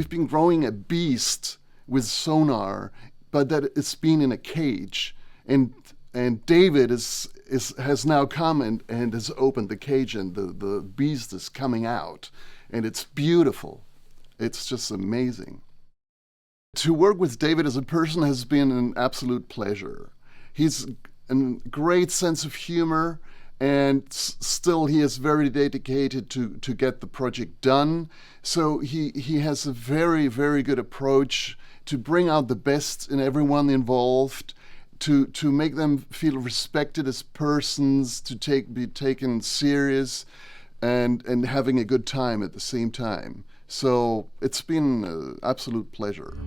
we've been growing a beast with Sonar, but that it's been in a cage. And David has now come and has opened the cage, and the beast is coming out, and it's beautiful. It's just amazing. To work with David as a person has been an absolute pleasure. He's a great sense of humor, and still he is very dedicated to get the project done. So he has a very, very good approach to bring out the best in everyone involved, to make them feel respected as persons, to be taken serious, and having a good time at the same time. So it's been an absolute pleasure.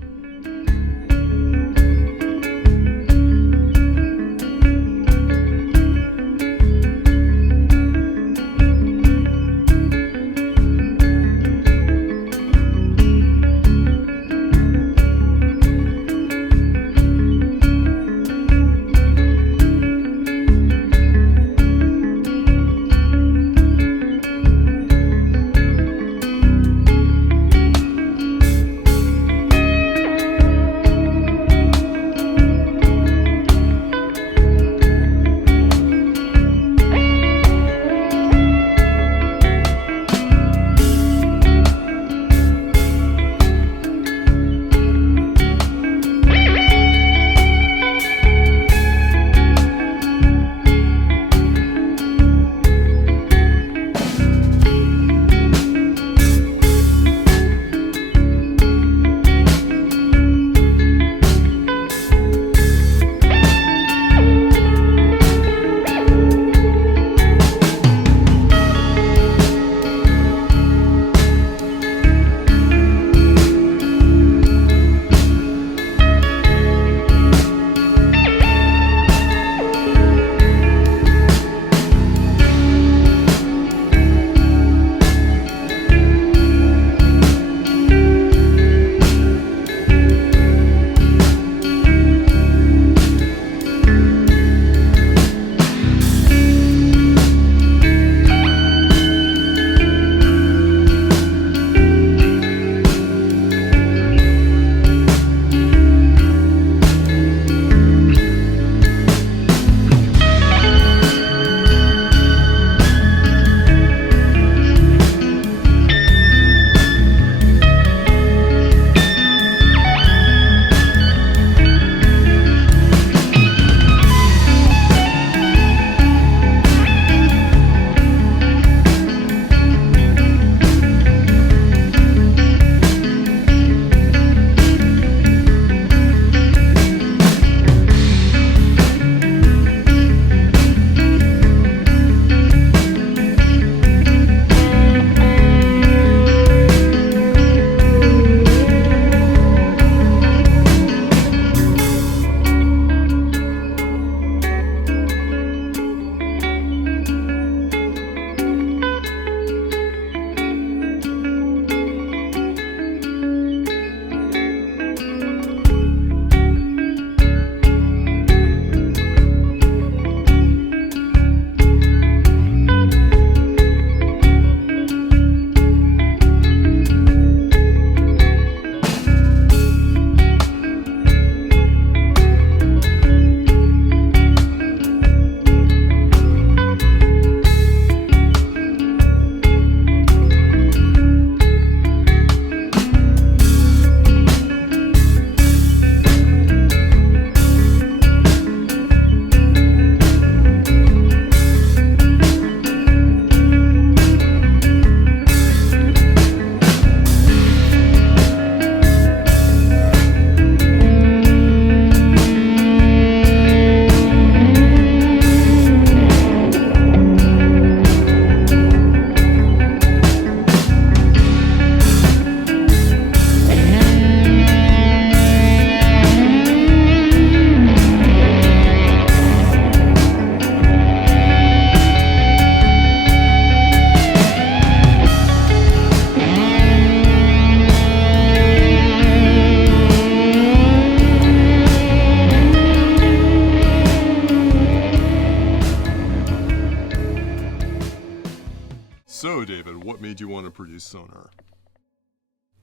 So, David, what made you want to produce Sonar?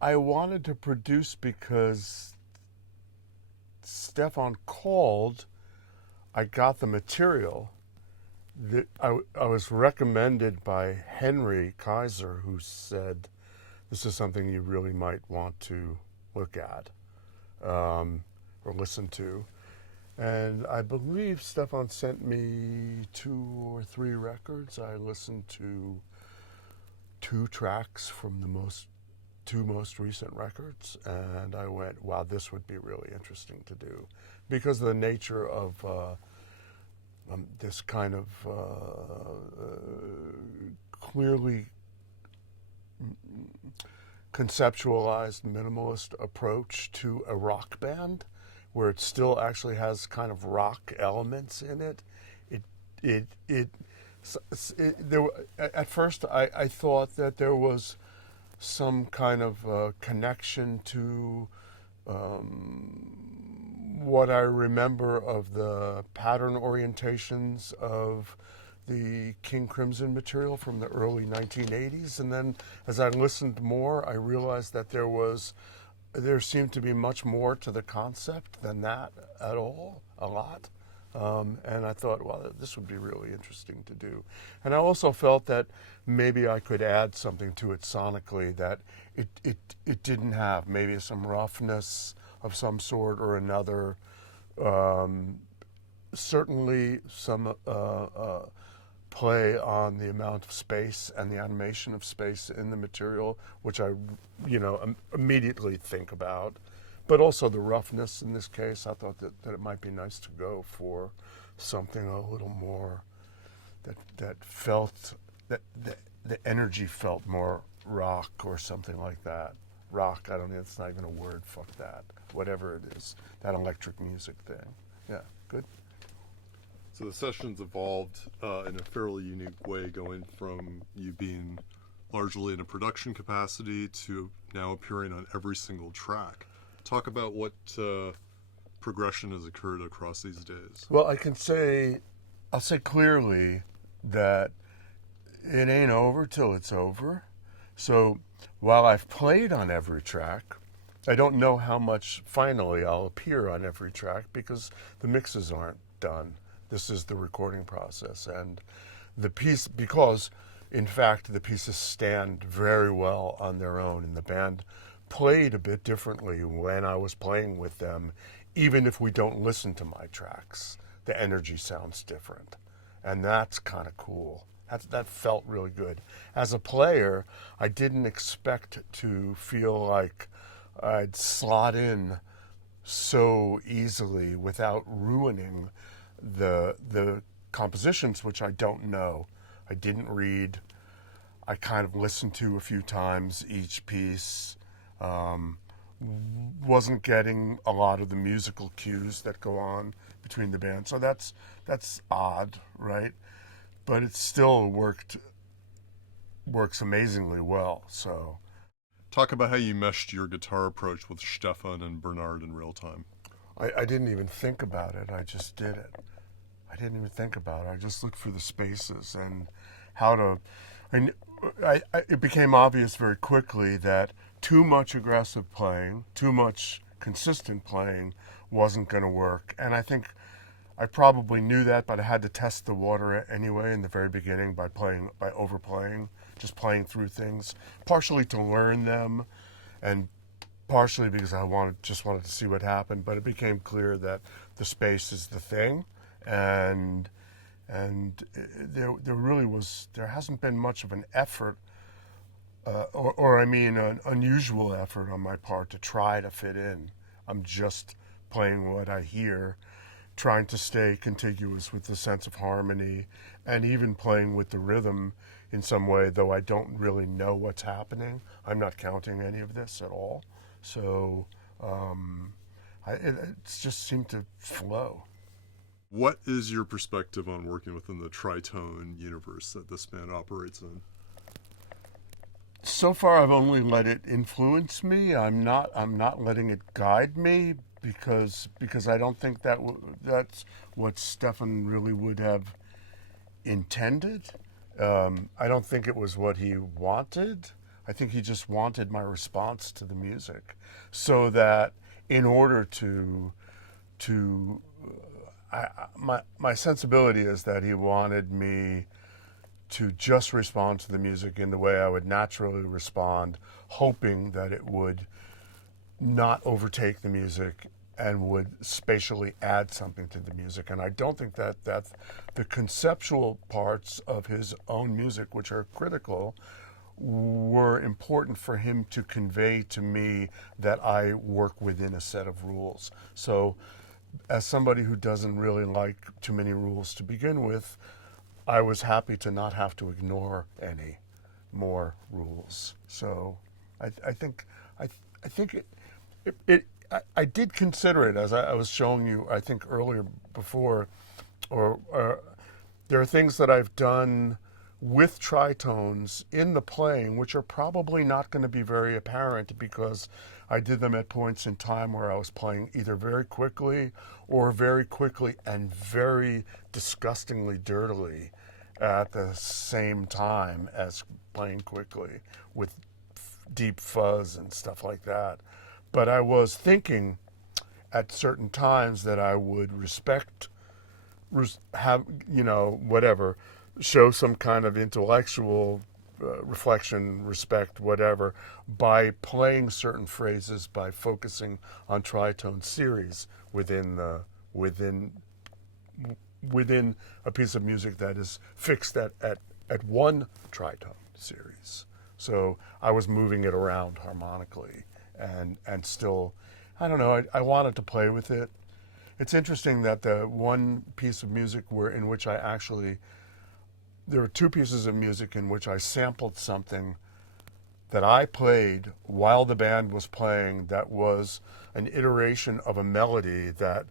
I wanted to produce because Stephan called. I got the material. I was recommended by Henry Kaiser, who said, this is something you really might want to look at or listen to. And I believe Stephan sent me 2 or 3 records. I listened to 2 tracks from the 2 most recent records, and I went, wow, this would be really interesting to do. Because of the nature of this kind of clearly conceptualized minimalist approach to a rock band, where it still actually has kind of rock elements in it. At first I thought that there was some kind of connection to what I remember of the pattern orientations of the King Crimson material from the early 1980s. And then as I listened more, I realized that there seemed to be much more to the concept than that at all, a lot. And I thought, well, this would be really interesting to do. And I also felt that maybe I could add something to it sonically that it didn't have, maybe some roughness of some sort or another. Certainly some play on the amount of space and the animation of space in the material, which I, immediately think about. But also the roughness in this case. I thought that it might be nice to go for something a little more that felt that the energy felt more rock or something like that. Rock, I don't know, it's not even a word, fuck that. Whatever it is, that electric music thing. Yeah, good. So the sessions evolved in a fairly unique way, going from you being largely in a production capacity to now appearing on every single track. Talk about what progression has occurred across these days. Well, I'll say clearly that it ain't over till it's over. So while I've played on every track, I don't know how much finally I'll appear on every track because the mixes aren't done. This is the recording process. And because in fact the pieces stand very well on their own, and the band played a bit differently when I was playing with them. Even if we don't listen to my tracks, the energy sounds different. And that's kind of cool. That felt really good. As a player, I didn't expect to feel like I'd slot in so easily without ruining the compositions, which I don't know. I didn't read. I kind of listened to a few times each piece. Wasn't getting a lot of the musical cues that go on between the bands. So that's odd, right? But it still works amazingly well. So talk about how you meshed your guitar approach with Stephan and Bernhard in real time. I didn't even think about it. I just did it. I didn't even think about it. I just looked for the spaces and how to. It became obvious very quickly that too much aggressive playing, too much consistent playing wasn't going to work. And I think I probably knew that, but I had to test the water anyway in the very beginning by overplaying, just playing through things, partially to learn them and partially because I just wanted to see what happened. But it became clear that the space is the thing, and there hasn't been much of an effort, an unusual effort on my part to try to fit in. I'm just playing what I hear, trying to stay contiguous with the sense of harmony, and even playing with the rhythm in some way, though I don't really know what's happening. I'm not counting any of this at all. So it just seemed to flow. What is your perspective on working within the Tritone universe that this band operates in? So far, I've only let it influence me. I'm not letting it guide me because I don't think that's what Stephan really would have intended. I don't think it was what he wanted. I think he just wanted my response to the music, so that in order my sensibility is that he wanted me to just respond to the music in the way I would naturally respond, hoping that it would not overtake the music and would spatially add something to the music. And I don't think that the conceptual parts of his own music, which are critical, were important for him to convey to me that I work within a set of rules. So as somebody who doesn't really like too many rules to begin with, I was happy to not have to ignore any more rules. So I think I did consider it, as I was showing you, I think earlier before, or there are things that I've done with tritones in the playing which are probably not going to be very apparent, because I did them at points in time where I was playing either very quickly or very quickly and very disgustingly dirtily at the same time as playing quickly with deep fuzz and stuff like that. But I was thinking at certain times that I would show some kind of intellectual reflection, respect, whatever, by playing certain phrases, by focusing on tritone series within a piece of music that is fixed at one tritone series. So I was moving it around harmonically and still, I don't know, I wanted to play with it. It's interesting that the one piece of music in which I actually, there were two pieces of music in which I sampled something that I played while the band was playing that was an iteration of a melody that,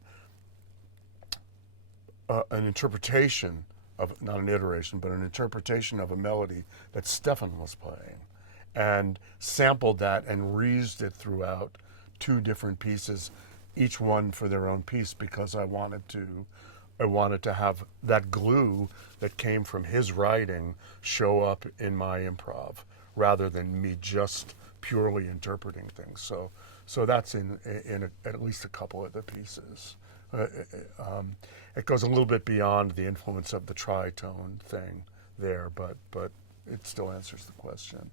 an interpretation of, not an iteration, but an interpretation of a melody that Stephan was playing, and sampled that and reused it throughout two different pieces, each one for their own piece, because I wanted to have that glue that came from his writing show up in my improv, rather than me just purely interpreting things. So that's in at least a couple of the pieces. It goes a little bit beyond the influence of the tritone thing there, but it still answers the question.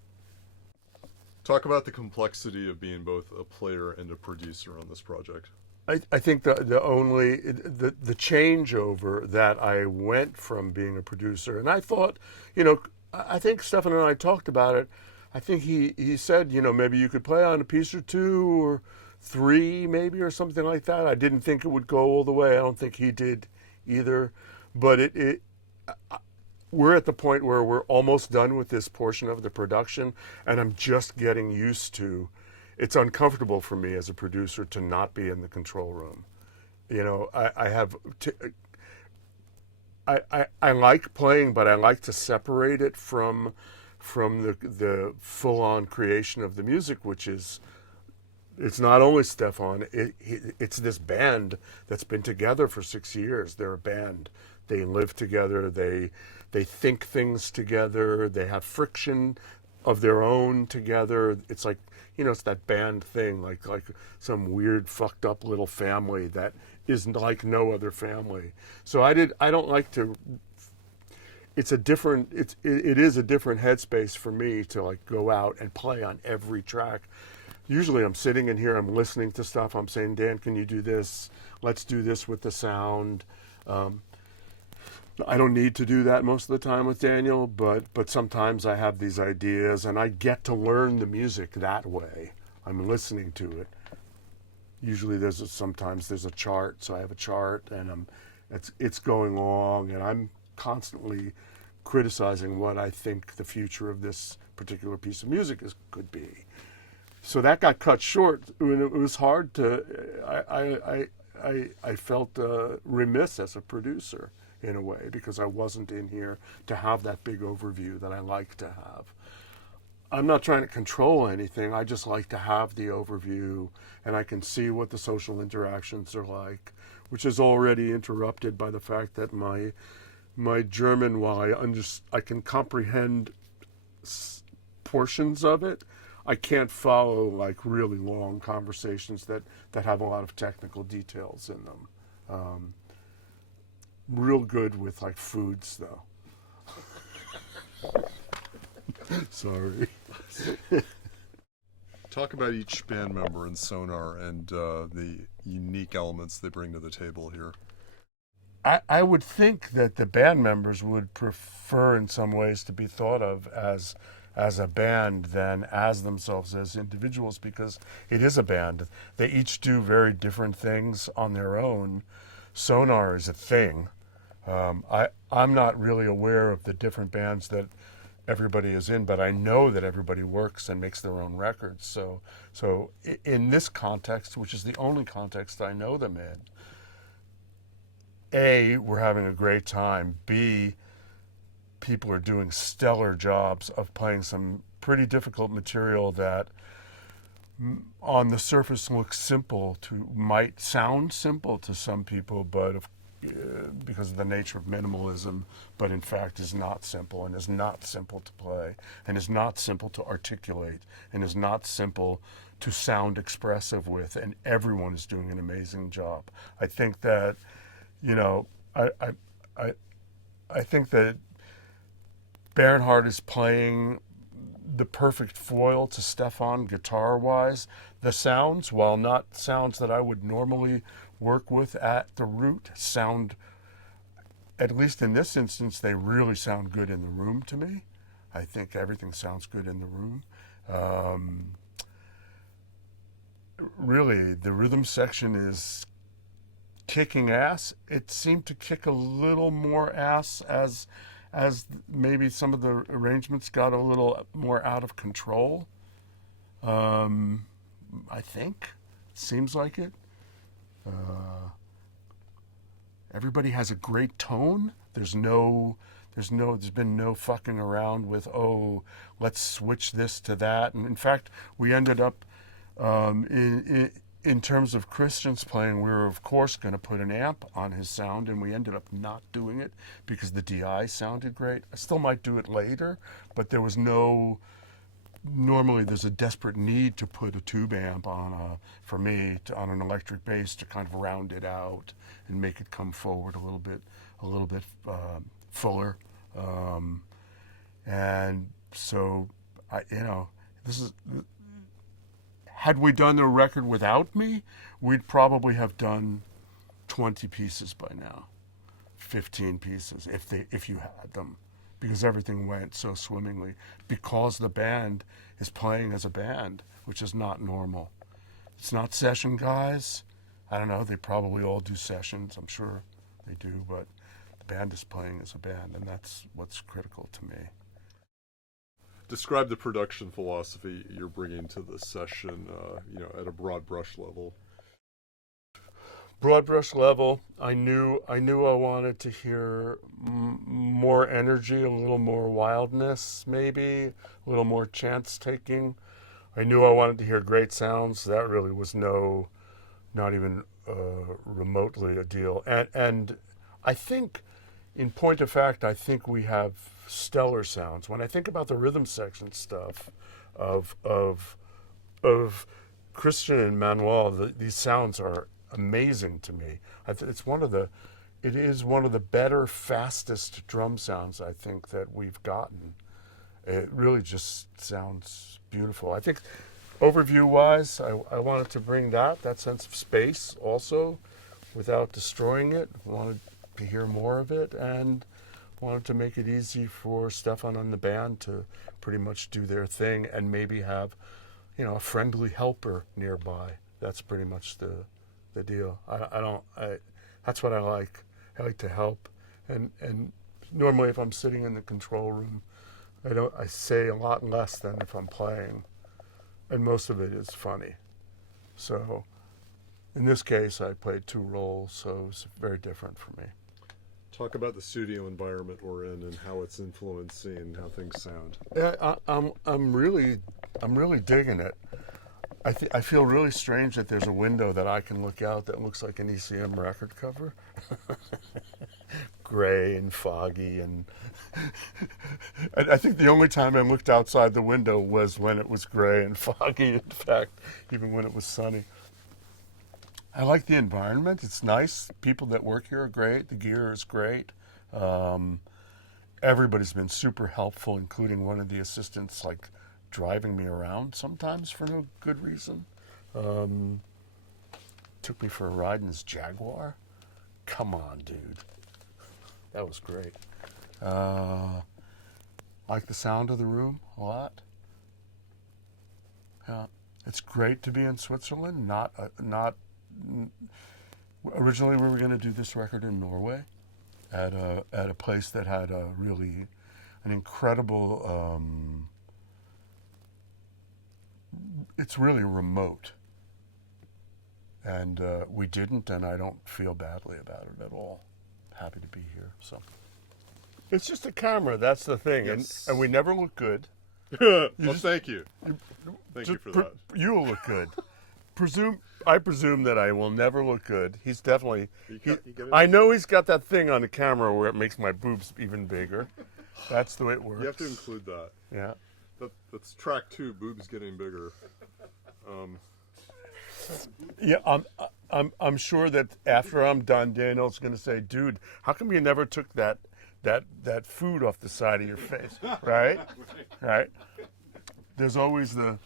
Talk about the complexity of being both a player and a producer on this project. I think the changeover that I went from being a producer, and I thought, I think Stephan and I talked about it. I think he said, maybe you could play on a piece or two or three maybe or something like that. I didn't think it would go all the way. I don't think he did either. But we're at the point where we're almost done with this portion of the production, and I'm just getting used to, it's uncomfortable for me as a producer to not be in the control room. I like playing, but I like to separate it from the full-on creation of the music, which is, it's not only Stephan, it's this band that's been together for 6 years. They're a band. They live together. They think things together. They have friction of their own together. It's like, it's that band thing, like some weird fucked up little family that is like no other family. So I don't like to, it is a different headspace for me to like go out and play on every track. Usually I'm sitting in here, I'm listening to stuff, I'm saying, Dan, can you do this? Let's do this with the sound. I don't need to do that most of the time with Daniel, but sometimes I have these ideas and I get to learn the music that way. I'm listening to it. Usually sometimes there's a chart, so I have a chart and it's going along, and I'm constantly criticizing what I think the future of this particular piece of music could be. So that got cut short. It was hard to, I felt remiss as a producer in a way, because I wasn't in here to have that big overview that I like to have. I'm not trying to control anything. I just like to have the overview, and I can see what the social interactions are like, which is already interrupted by the fact that my German, while I can comprehend portions of it. I can't follow like really long conversations that have a lot of technical details in them. Real good with like foods though. Sorry. Talk about each band member in Sonar and the unique elements they bring to the table here. I would think that the band members would prefer in some ways to be thought of as a band than as themselves as individuals, because it is a band. They each do very different things on their own. Sonar is a thing. I'm not really aware of the different bands that everybody is in, but I know that everybody works and makes their own records. So in this context, which is the only context I know them in, A, we're having a great time. B, people are doing stellar jobs of playing some pretty difficult material that on the surface looks simple might sound simple to some people, but because of the nature of minimalism, but in fact is not simple, and is not simple to play, and is not simple to articulate, and is not simple to sound expressive with, and everyone is doing an amazing job. I think that, I think that Bernhard is playing the perfect foil to Stephan guitar-wise. The sounds, while not sounds that I would normally work with at the root, sound, at least in this instance, they really sound good in the room to me. I think everything sounds good in the room. Really, the rhythm section is kicking ass. It seemed to kick a little more ass as maybe some of the arrangements got a little more out of control. I think. Seems like it. Everybody has a great tone. There's been no fucking around with, let's switch this to that. And in fact, we ended up, in terms of Christian's playing, we were of course going to put an amp on his sound, and we ended up not doing it because the DI sounded great. I still might do it later, but there was normally there's a desperate need to put a tube amp on on an electric bass to kind of round it out and make it come forward a little bit fuller. And so had we done the record without me, we'd probably have done 20 pieces by now, 15 pieces if you had them, because everything went so swimmingly, because the band is playing as a band, which is not normal. It's not session guys. I don't know, they probably all do sessions, I'm sure they do, but the band is playing as a band, and that's what's critical to me. Describe the production philosophy you're bringing to the session, at a broad brush level. Broad brush level, I knew I wanted to hear more energy, a little more wildness, maybe a little more chance taking. I knew I wanted to hear great sounds. That really was not even remotely a deal. And I think, in point of fact, I think we have stellar sounds. When I think about the rhythm section stuff of Christian and Manuel, these sounds are amazing to me. It is one of the better, fastest drum sounds I think that we've gotten. It really just sounds beautiful. I think overview-wise, I wanted to bring that sense of space also without destroying it. I wanted to hear more of it, and wanted to make it easy for Stephan and the band to pretty much do their thing and maybe have, a friendly helper nearby. That's pretty much the deal. That's what I like. I like to help, and normally if I'm sitting in the control room, I say a lot less than if I'm playing, and most of it is funny. So in this case, I played two roles, so it's very different for me. Talk about the studio environment we're in and how it's influencing how things sound. Yeah, I'm really digging it. I feel really strange that there's a window that I can look out that looks like an ECM record cover. Gray and foggy, and I think the only time I looked outside the window was when it was gray and foggy, in fact, even when it was sunny. I like the environment. It's nice. People that work here are great. The gear is great. Everybody's been super helpful, including one of the assistants, like driving me around sometimes for no good reason. Took me for a ride in his Jaguar. Come on, dude. That was great. Like the sound of the room a lot. Yeah, it's great to be in Switzerland. Originally, we were going to do this record in Norway, at a place that had an incredible. It's really remote, and we didn't, and I don't feel badly about it at all. Happy to be here. So it's just a camera. That's the thing, Yes. and we never look good. Well, thank you. Thank you for that. You will look good. I presume that I will never look good. He's definitely. You get it? I know he's got that thing on the camera where it makes my boobs even bigger. That's the way it works. You have to include that. Yeah. That's track 2, boobs getting bigger. Yeah. I'm sure that after I'm done, Daniel's going to say, "Dude, how come you never took that food off the side of your face?" Right? Right. There's always the.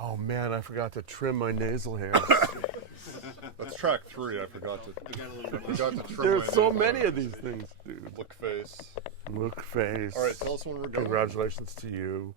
Oh man, I forgot to trim my nasal hairs. That's track 3. I forgot to trim There's my so nails. many of these things, dude. Look face. Look face. All right, tell us when we're going. Congratulations to you.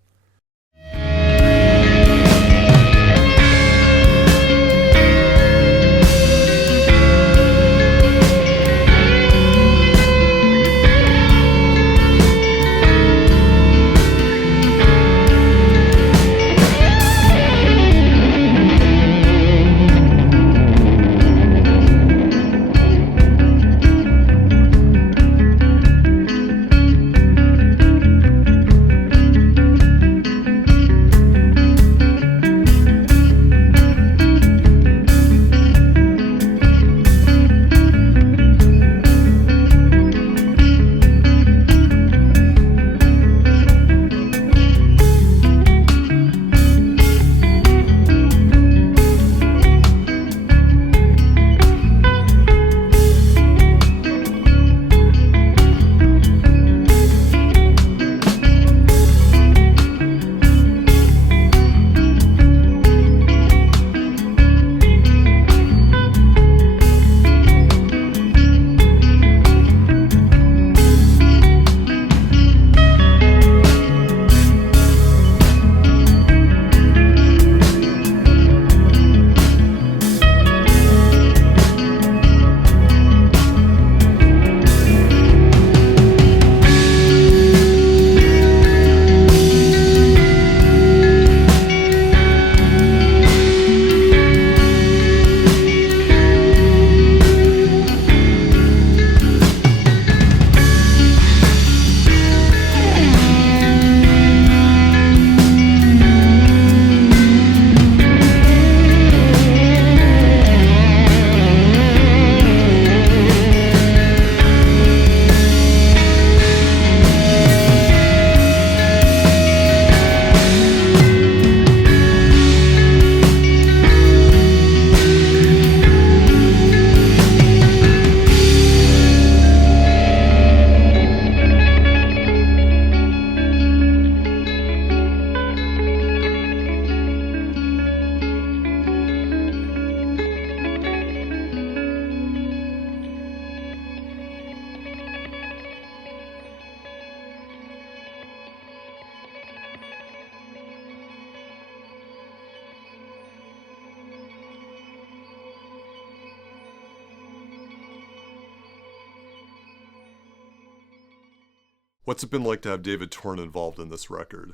What's it been like to have David Torn involved in this record?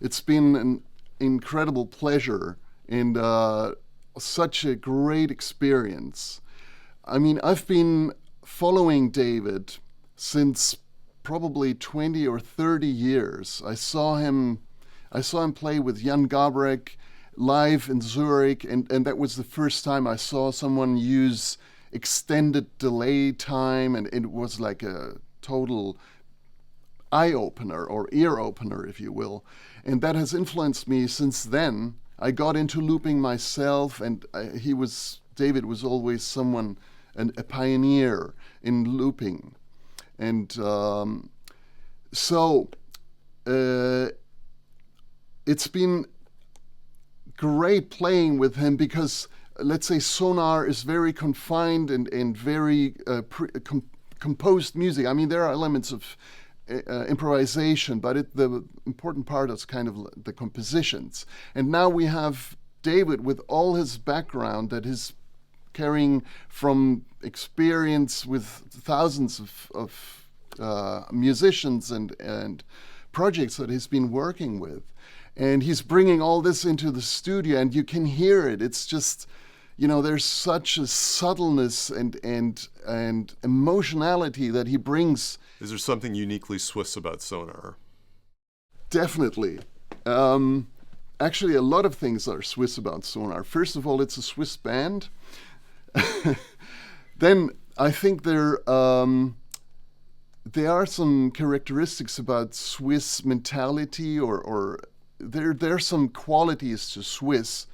It's been an incredible pleasure and such a great experience. I mean, I've been following David since probably 20 or 30 years. I saw him play with Jan Gabrek live in Zurich, and that was the first time I saw someone use extended delay time, and it was like a total eye-opener or ear-opener, if you will. And that has influenced me since then. I got into looping myself, and David was always someone, a pioneer in looping. And so it's been great playing with him because, let's say, Sonar is very confined and very composed music. I mean, there are elements of improvisation, but the important part is kind of the compositions. And now we have David with all his background that he's carrying from experience with thousands of musicians and projects that he's been working with. And he's bringing all this into the studio, and you can hear it. It's just, there's such a subtleness and emotionality that he brings. Is there something uniquely Swiss about Sonar? Definitely. Actually, a lot of things are Swiss about Sonar. First of all, it's a Swiss band. Then I think there are some characteristics about Swiss mentality, or there are some qualities to Swiss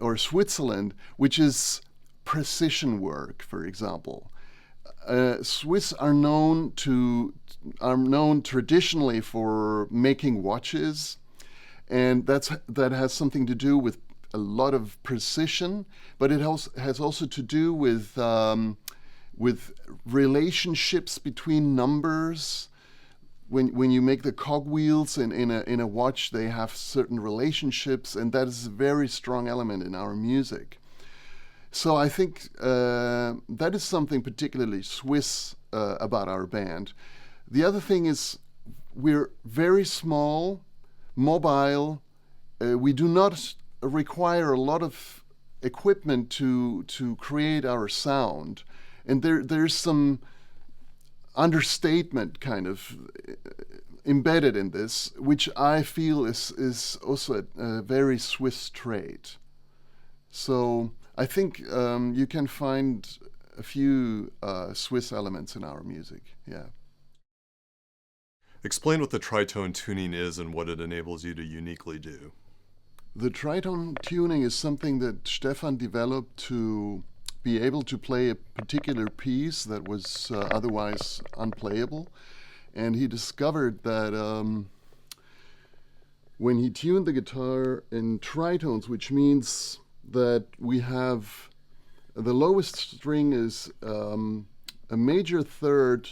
or Switzerland, which is precision work, for example. Swiss are known traditionally for making watches, and that has something to do with a lot of precision, but it has also to do with relationships between numbers. When you make the cogwheels in a watch, they have certain relationships, and that is a very strong element in our music. So I think that is something particularly Swiss about our band. The other thing is we're very small, mobile. We do not require a lot of equipment to create our sound, and there's some understatement kind of embedded in this, which I feel is also a very Swiss trait. So I think you can find a few Swiss elements in our music, yeah. Explain what the tritone tuning is and what it enables you to uniquely do. The tritone tuning is something that Stephan developed to be able to play a particular piece that was otherwise unplayable. And he discovered that when he tuned the guitar in tritones, which means that we have the lowest string is a major third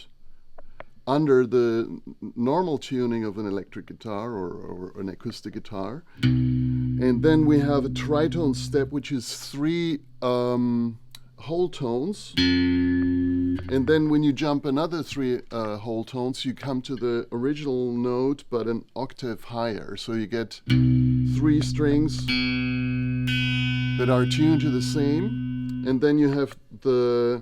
under the normal tuning of an electric guitar or an acoustic guitar. And then we have a tritone step, which is 3 whole tones. And then when you jump another 3 whole tones, you come to the original note, but an octave higher. So you get 3 strings that are tuned to the same. And then you have the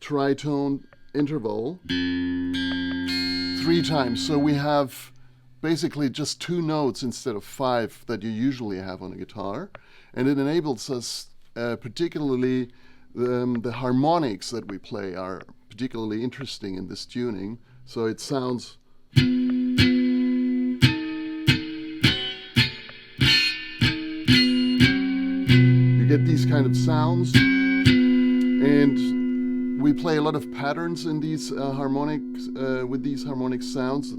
tritone interval 3 times. So we have basically just 2 notes instead of 5 that you usually have on a guitar. And it enables us, particularly the harmonics that we play are particularly interesting in this tuning. So it sounds... You get these kind of sounds, and we play a lot of patterns in these harmonics, with these harmonic sounds.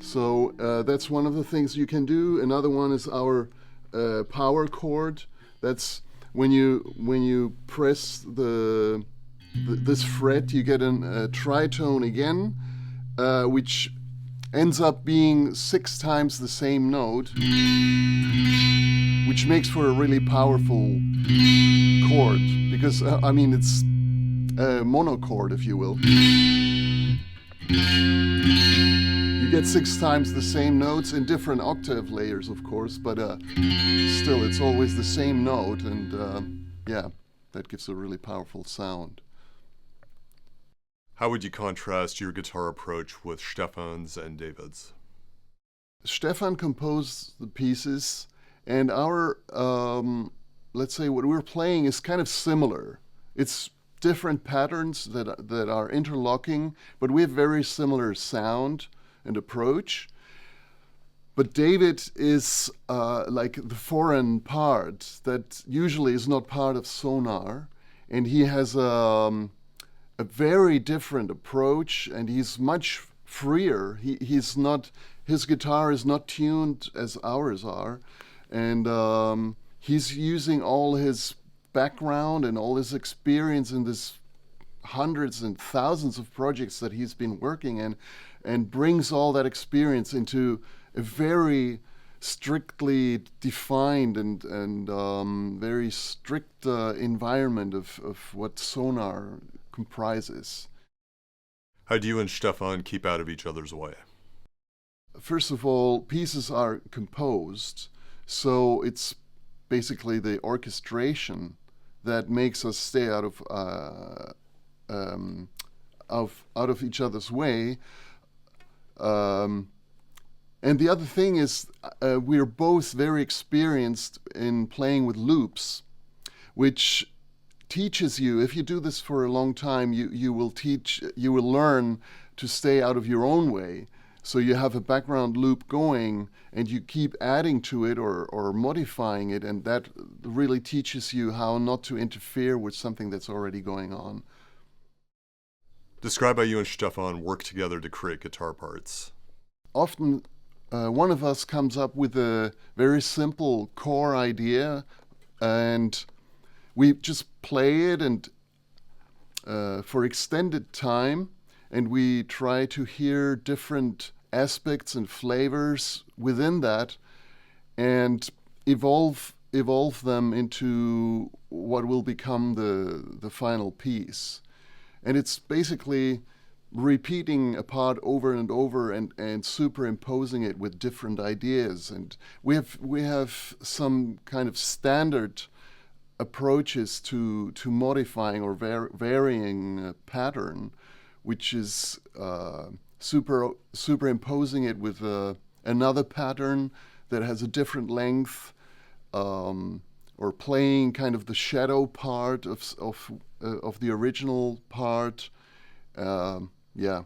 So that's one of the things you can do. Another one is our power chord. That's when you press this fret, you get a tritone again, which ends up being 6 times the same note, which makes for a really powerful chord, because it's a monochord, if you will. You get 6 times the same notes in different octave layers, of course, but still it's always the same note, and that gives a really powerful sound. How would you contrast your guitar approach with Stephan's and David's? Stephan composed the pieces, and our, let's say, what we're playing is kind of similar. It's different patterns that are interlocking, but we have very similar sound and approach. But David is like the foreign part that usually is not part of Sonar, and he has a very different approach, and he's much freer. He's not, his guitar is not tuned as ours are, and he's using all his background and all his experience in this hundreds and thousands of projects that he's been working in, and brings all that experience into a very strictly defined and very strict environment of what Sonar comprises. How do you and Stephan keep out of each other's way? First of all, pieces are composed, so it's basically the orchestration that makes us stay out of each other's way. And the other thing is, we're both very experienced in playing with loops, which teaches you, if you do this for a long time, you will learn to stay out of your own way. So you have a background loop going, and you keep adding to it or modifying it, and that really teaches you how not to interfere with something that's already going on. Describe how you and Stephan work together to create guitar parts. Often, one of us comes up with a very simple core idea, and we just play it and for extended time, and we try to hear different aspects and flavors within that and evolve them into what will become the final piece. And it's basically repeating a part over and over and superimposing it with different ideas. And we have some kind of standard approaches to modifying or varying a pattern, which is superimposing it with another pattern that has a different length, or playing kind of the shadow part of the original part. Yeah,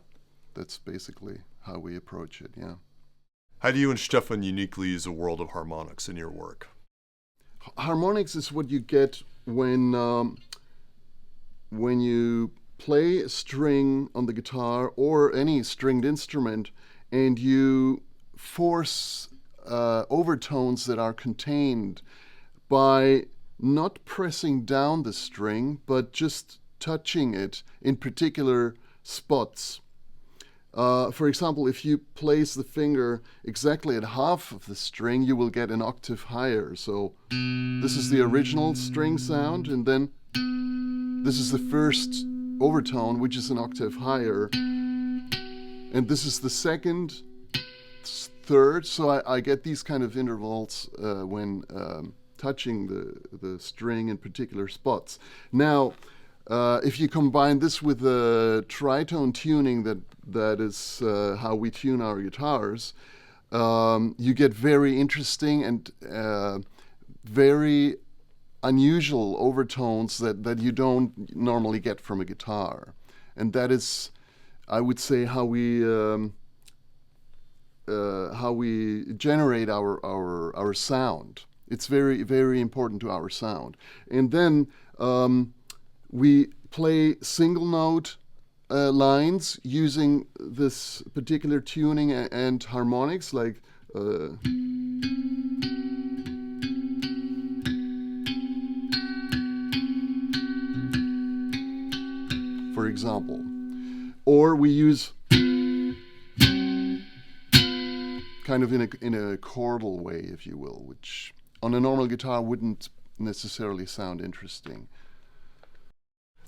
that's basically how we approach it, yeah. How do you and Stephan uniquely use a world of harmonics in your work? Harmonics is what you get when you play a string on the guitar or any stringed instrument, and you force overtones that are contained by not pressing down the string, but just touching it in particular spots. For example, if you place the finger exactly at half of the string, you will get an octave higher. So this is the original string sound, and then this is the first overtone, which is an octave higher. And this is the second, third. So I get these kind of intervals when touching the string in particular spots. Now, if you combine this with the tritone tuning that is how we tune our guitars, you get very interesting and very unusual overtones that you don't normally get from a guitar. And that is, I would say, how we generate our sound. It's very, very important to our sound. And then we play single note lines using this particular tuning and harmonics, like for example. Or we use kind of in a chordal way, if you will, which on a normal guitar wouldn't necessarily sound interesting.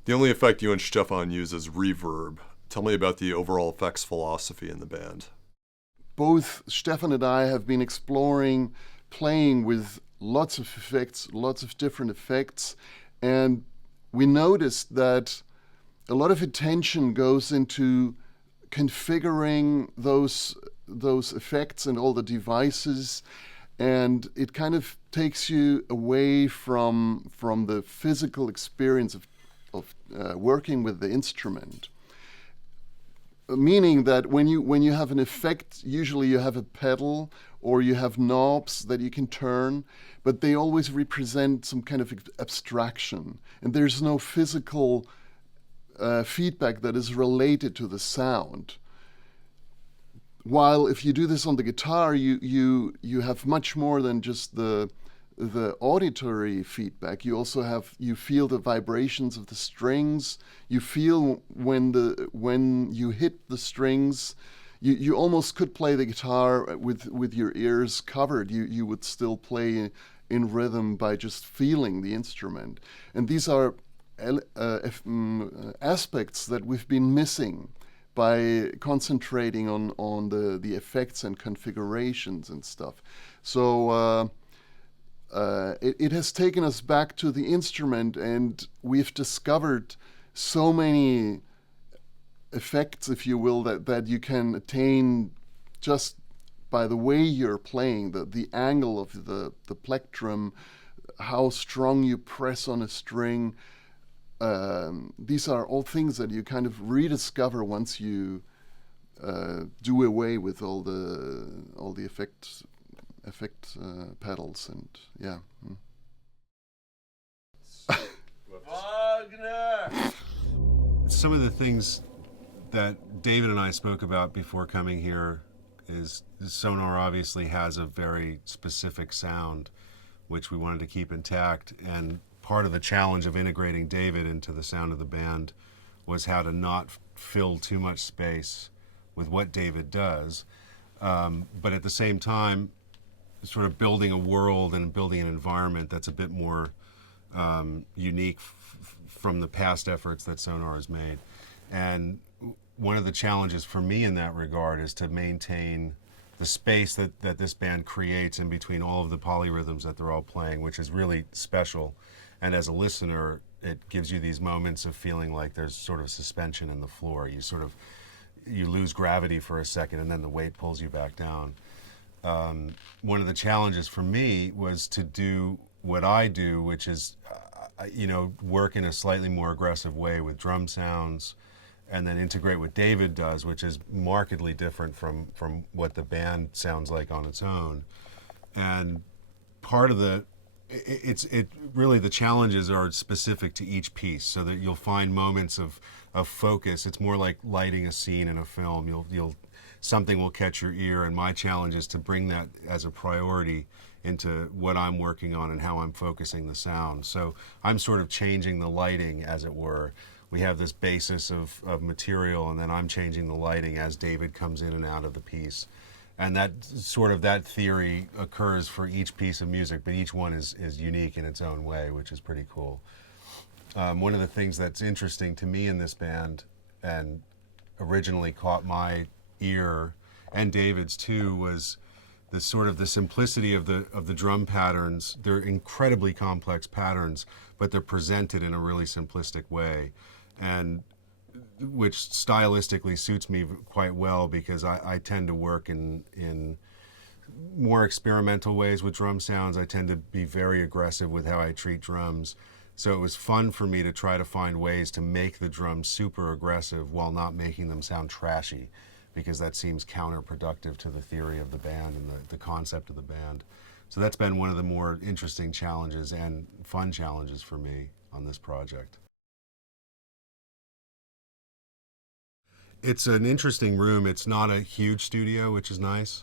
The only effect you and Stephan use is reverb. Tell me about the overall effects philosophy in the band. Both Stephan and I have been exploring playing with lots of effects, lots of different effects, and we noticed that a lot of attention goes into configuring those effects and all the devices, and it kind of takes you away from the physical experience of working with the instrument. Meaning that when you have an effect, usually you have a pedal or you have knobs that you can turn, but they always represent some kind of abstraction, and there's no physical feedback that is related to the sound. While if you do this on the guitar, you have much more than just the auditory feedback. You also feel the vibrations of the strings. You feel when you hit the strings. You almost could play the guitar with your ears covered. You would still play in rhythm by just feeling the instrument. And these are aspects that we've been missing by concentrating on the effects and configurations and stuff. So it has taken us back to the instrument, and we've discovered so many effects, if you will, that you can attain just by the way you're playing, the angle of the plectrum, how strong you press on a string. These are all things that you kind of rediscover once you do away with all the effect pedals, and yeah. Wagner. Some of the things that David and I spoke about before coming here is Sonar obviously has a very specific sound, which we wanted to keep intact, and part of the challenge of integrating David into the sound of the band was how to not fill too much space with what David does, but at the same time sort of building a world and building an environment that's a bit more unique from the past efforts that Sonar has made. And one of the challenges for me in that regard is to maintain the space that this band creates in between all of the polyrhythms that they're all playing, which is really special. And as a listener, it gives you these moments of feeling like there's sort of suspension in the floor. You lose gravity for a second, and then the weight pulls you back down. One of the challenges for me was to do what I do, which is, work in a slightly more aggressive way with drum sounds, and then integrate what David does, which is markedly different from what the band sounds like on its own. And part of really the challenges are specific to each piece, so that you'll find moments of focus. It's more like lighting a scene in a film. Something will catch your ear, and my challenge is to bring that as a priority into what I'm working on and how I'm focusing the sound. So I'm sort of changing the lighting, as it were. We have this basis of material, and then I'm changing the lighting as David comes in and out of the piece. And that theory occurs for each piece of music, but each one is unique in its own way, which is pretty cool. One of the things that's interesting to me in this band, and originally caught my ear, and David's too, was the simplicity of the drum patterns. They're incredibly complex patterns, but they're presented in a really simplistic way, and which stylistically suits me quite well, because I tend to work in more experimental ways with drum sounds. I tend to be very aggressive with how I treat drums. So it was fun for me to try to find ways to make the drums super aggressive while not making them sound trashy, because that seems counterproductive to the theory of the band and the concept of the band. So that's been one of the more interesting challenges and fun challenges for me on this project. It's an interesting room. It's not a huge studio, which is nice.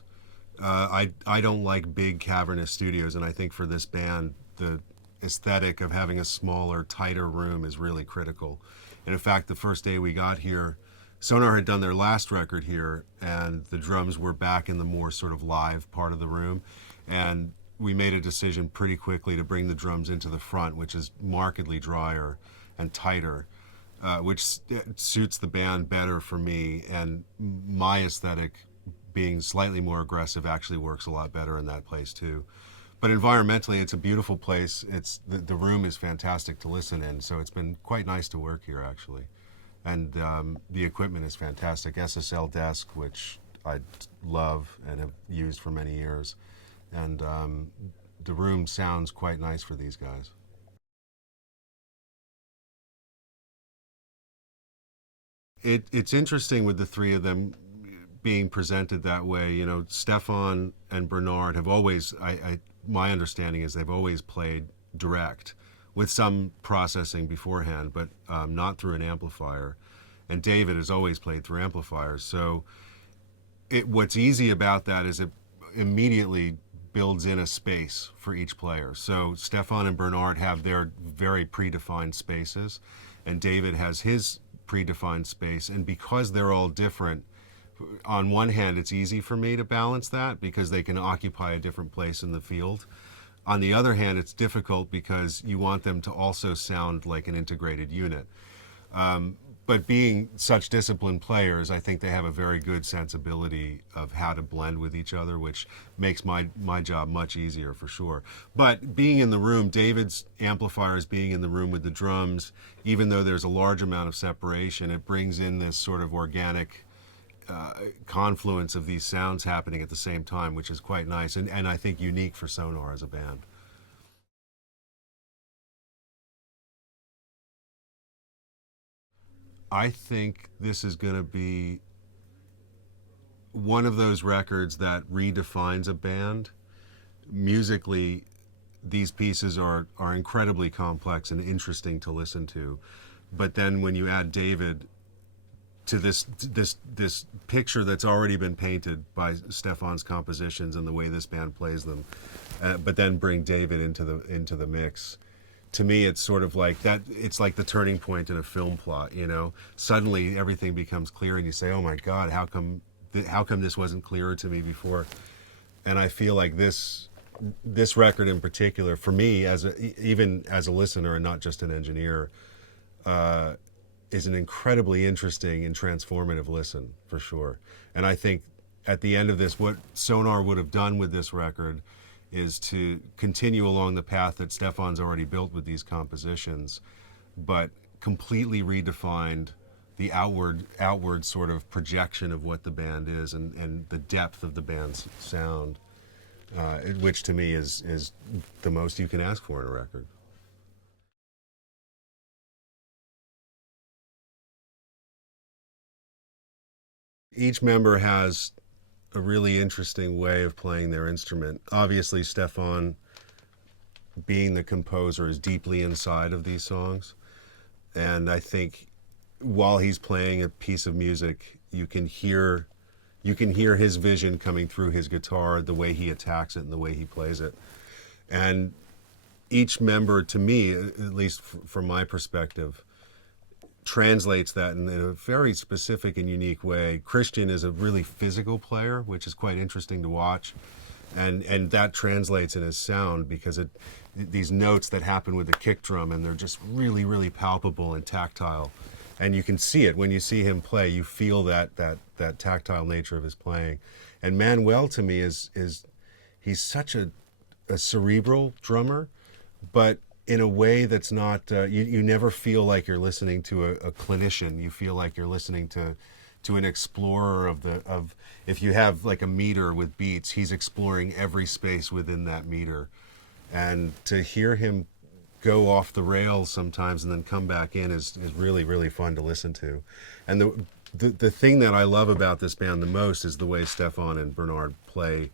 I don't like big cavernous studios, and I think for this band, the aesthetic of having a smaller, tighter room is really critical. And in fact, the first day we got here, Sonar had done their last record here, and the drums were back in the more sort of live part of the room. And we made a decision pretty quickly to bring the drums into the front, which is markedly drier and tighter, which suits the band better for me. And my aesthetic, being slightly more aggressive, actually works a lot better in that place too. But environmentally, it's a beautiful place. The room is fantastic to listen in, so it's been quite nice to work here, actually. And the equipment is fantastic. SSL desk, which I love and have used for many years. And the room sounds quite nice for these guys. It's interesting with the three of them being presented that way. You know, Stephan and Bernhard have always, my understanding is they've always played direct with some processing beforehand, but not through an amplifier. And David has always played through amplifiers. So what's easy about that is it immediately builds in a space for each player. So Stephan and Bernhard have their very predefined spaces, and David has his predefined space. And because they're all different, on one hand, it's easy for me to balance that because they can occupy a different place in the field. On the other hand, it's difficult because you want them to also sound like an integrated unit. But being such disciplined players, I think they have a very good sensibility of how to blend with each other, which makes my job much easier for sure. But being in the room, David's amplifiers being in the room with the drums, even though there's a large amount of separation, it brings in this sort of organic confluence of these sounds happening at the same time, which is quite nice and I think unique for Sonar as a band. I think this is going to be one of those records that redefines a band. Musically, these pieces are incredibly complex and interesting to listen to. But then when you add David to this picture that's already been painted by Stephan's compositions and the way this band plays them, but then bring David into the mix. To me, it's sort of like that. It's like the turning point in a film plot. You know, suddenly everything becomes clear, and you say, "Oh my God, how come this wasn't clearer to me before?" And I feel like this record in particular, for me, even as a listener and not just an engineer, is an incredibly interesting and transformative listen for sure. And I think at the end of this, what Sonar would have done with this record is to continue along the path that Stephan's already built with these compositions, but completely redefined the outward sort of projection of what the band is and the depth of the band's sound, which to me is the most you can ask for in a record. Each member has a really interesting way of playing their instrument. Obviously, Stephan, being the composer, is deeply inside of these songs. And I think while he's playing a piece of music, you can hear his vision coming through his guitar, the way he attacks it and the way he plays it. And each member, to me, at least from my perspective, translates that in a very specific and unique way. Christian is a really physical player, which is quite interesting to watch, and that translates in his sound because these notes that happen with the kick drum, and they're just really, really palpable and tactile, and you can see it when you see him play. You feel that tactile nature of his playing. And Manuel, to me, is he's such a cerebral drummer, but in a way that's not, you never feel like you're listening to a clinician. You feel like you're listening to an explorer of if you have like a meter with beats, he's exploring every space within that meter. And to hear him go off the rails sometimes and then come back in is really, really fun to listen to. And the thing that I love about this band the most is the way Stephan and Bernhard play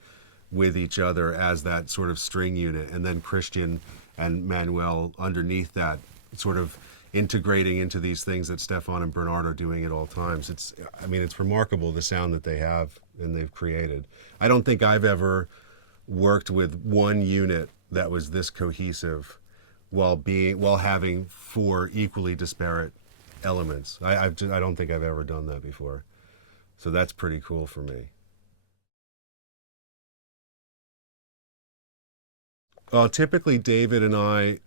with each other as that sort of string unit, and then Christian and Manuel underneath that, sort of integrating into these things that Stephan and Bernhard are doing at all times. It's remarkable the sound that they have and they've created. I don't think I've ever worked with one unit that was this cohesive while having four equally disparate elements. I don't think I've ever done that before. So that's pretty cool for me. Typically, David and I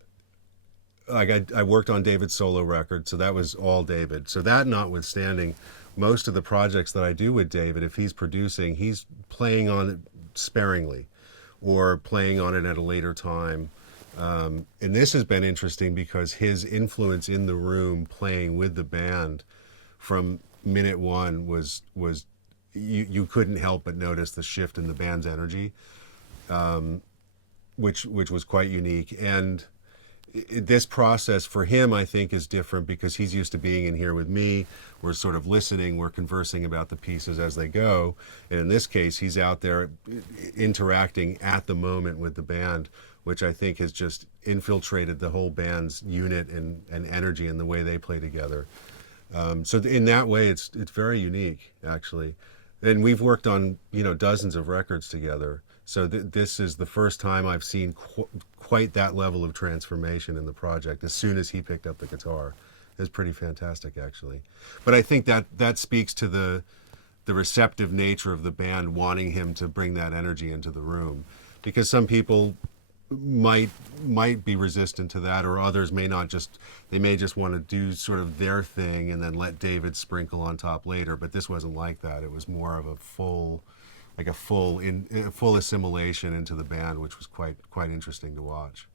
worked on David's solo record, so that was all David. So that notwithstanding, most of the projects that I do with David, if he's producing, he's playing on it sparingly or playing on it at a later time. And this has been interesting because his influence in the room playing with the band from minute one was you couldn't help but notice the shift in the band's energy, which was quite unique. And this process for him, I think, is different because he's used to being in here with me. We're sort of listening, we're conversing about the pieces as they go. And in this case, he's out there interacting at the moment with the band, which I think has just infiltrated the whole band's unit and energy and the way they play together. So in that way, it's very unique, actually. And we've worked on, dozens of records together. So this is the first time I've seen quite that level of transformation in the project as soon as he picked up the guitar. It was pretty fantastic, actually. But I think that speaks to the receptive nature of the band wanting him to bring that energy into the room. Because some people might be resistant to that, or others may not they may just want to do sort of their thing and then let David sprinkle on top later. But this wasn't like that. It was more of a full assimilation into the band, which was quite interesting to watch.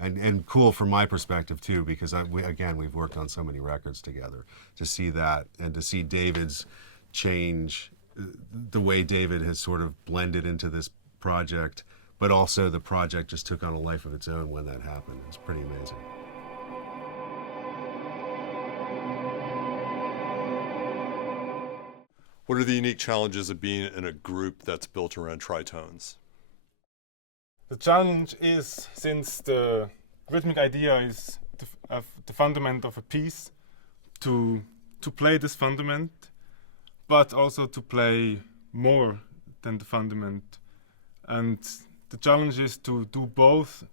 And cool from my perspective too, because we've worked on so many records together. To see that and to see David's change, the way David has sort of blended into this project, but also the project just took on a life of its own when that happened. It's pretty amazing. What are the unique challenges of being in a group that's built around tritones? The challenge is, since the rhythmic idea is the fundament of a piece, to play this fundament, but also to play more than the fundament. And the challenge is to do both,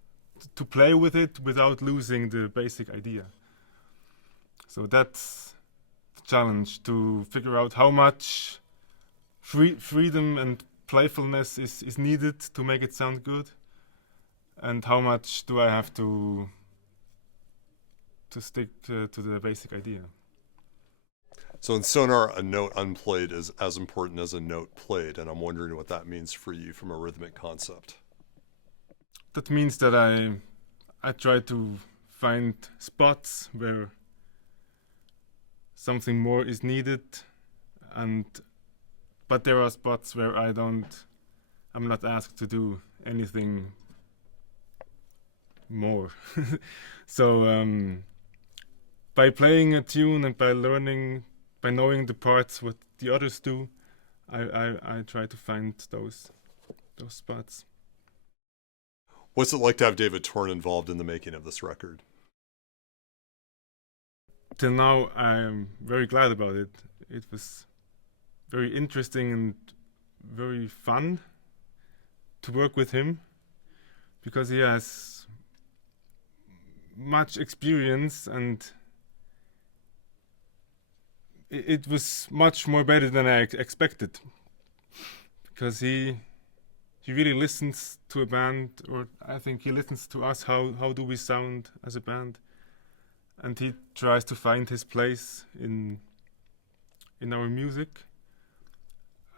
to play with it without losing the basic idea. So that's the challenge, to figure out how much freedom and playfulness is needed to make it sound good, and how much do I have to stick to the basic idea. So in Sonar, a note unplayed is as important as a note played, and I'm wondering what that means for you from a rhythmic concept. That means that I try to find spots where something more is needed, but there are spots where I'm not asked to do anything more. So by playing a tune and by knowing the parts what the others do, I try to find those spots. What's it like to have David Torn involved in the making of this record? Till now, I'm very glad about it. It was very interesting and very fun to work with him, because he has much experience, and it was much more better than I expected, because he really listens to a band, or I think he listens to us, how do we sound as a band, and he tries to find his place in our music.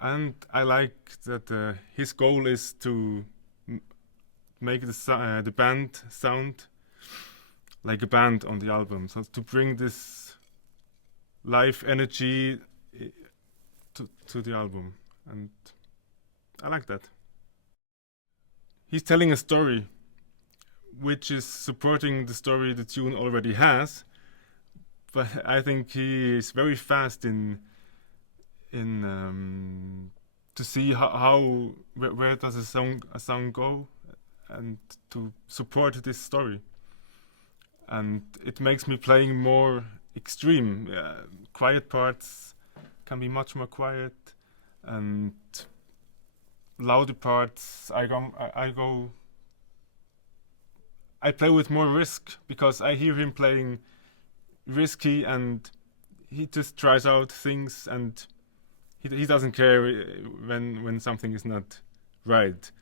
And I like that his goal is to make the band sound like a band on the album, so to bring this live energy to the album, and I like that. He's telling a story which is supporting the story the tune already has, but I think he is very fast in to see where does a song go, and to support this story. And it makes me playing more extreme. Quiet parts can be much more quiet, and louder parts I play with more risk, because I hear him playing risky, and he just tries out things, and he doesn't care when something is not right.